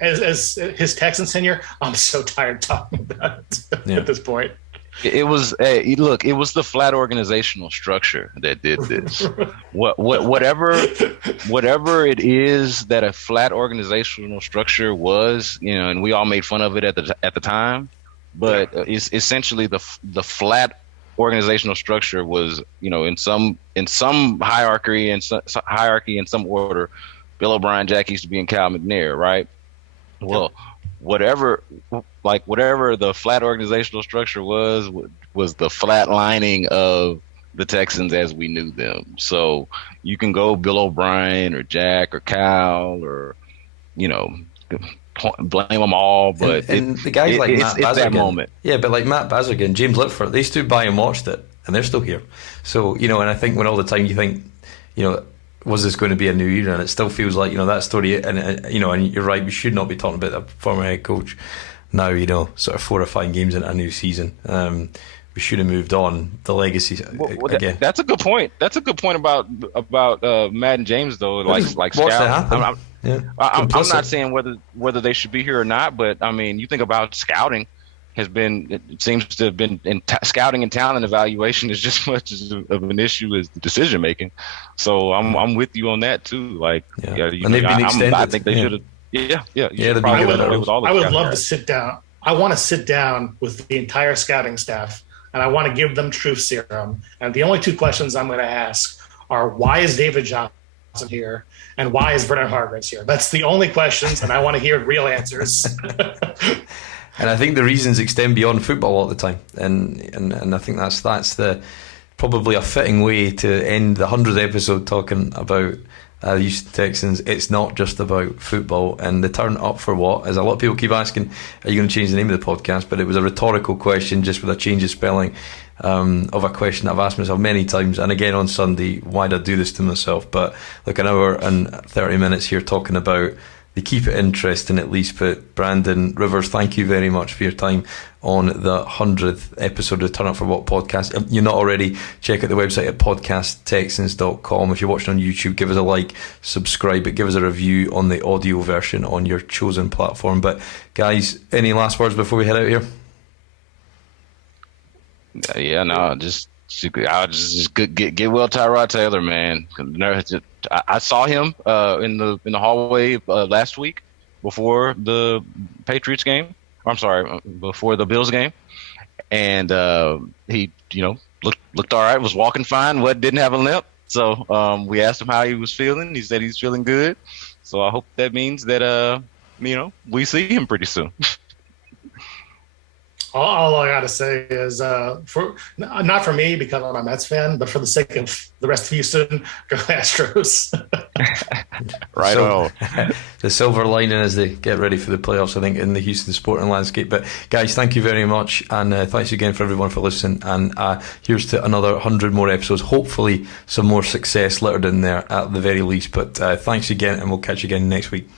as his Texans tenure, I'm so tired talking about it at this point. It was it was the flat organizational structure that did this. Whatever it is that a flat organizational structure was, and we all made fun of it at the time, but it's essentially the flat organizational structure was, in some hierarchy and in some order, Bill O'Brien, Jack Easterby, and Cal McNair, right? Well, whatever the flat organizational structure was the flat lining of the Texans as we knew them. So you can go Bill O'Brien or Jack or Cal or, blame them all, but and the guys like Matt Bazzigan, that moment. Yeah, but like Matt Bazzigan, James Lipford, they stood by and watched it, and they're still here. So, and I think when all the time you think, was this going to be a new era? And it still feels like, that story, and you're right, we should not be talking about a former head coach now, sort of 4 or 5 games into a new season. We should have moved on. The legacy again. That's a good point. That's a good point about Matt and James, though. Like scouting. I'm not saying whether they should be here or not, but I mean, you think about scouting. It seems to have been in scouting and talent evaluation is just as much of an issue as the decision making. So I'm with you on that too. Like, and they've been extended. I think they should have. Yeah. I would love to sit down. I want to sit down with the entire scouting staff, and I want to give them truth serum. And the only 2 questions I'm going to ask are, why is David Johnson here, and why is Vernon Hargreaves here? That's the only questions, and I want to hear real answers. And I think the reasons extend beyond football all the time, and I think that's the probably a fitting way to end the 100th episode talking about the Houston Texans. It's not just about football, and the turn up for what? As a lot of people keep asking, are you going to change the name of the podcast? But it was a rhetorical question, just with a change of spelling of a question that I've asked myself many times, and again on Sunday, why did I do this to myself? But look, an hour and 30 minutes here talking about. They keep it interesting at least. But Brandon Rivers, thank you very much for your time on the 100th episode of Turn Up For What podcast. If you're not already, check out the website at podcasttexans.com. If you're watching on YouTube, give us a like, subscribe, but give us a review on the audio version on your chosen platform. But guys, any last words before we head out here? Yeah, no, I'll just get well Tyrod Taylor, man. I saw him in the hallway last week before the Patriots game. I'm sorry, before the Bills game, and he looked all right. Was walking fine. Didn't have a limp. So we asked him how he was feeling. He said he's feeling good. So I hope that means that we see him pretty soon. All I gotta say is, not for me because I'm a Mets fan, but for the sake of the rest of Houston, go Astros. Right on. The silver lining as they get ready for the playoffs, I think, in the Houston sporting landscape. But guys, thank you very much, and thanks again for everyone for listening. And here's to another 100 more episodes. Hopefully, some more success littered in there at the very least. But thanks again, and we'll catch you again next week.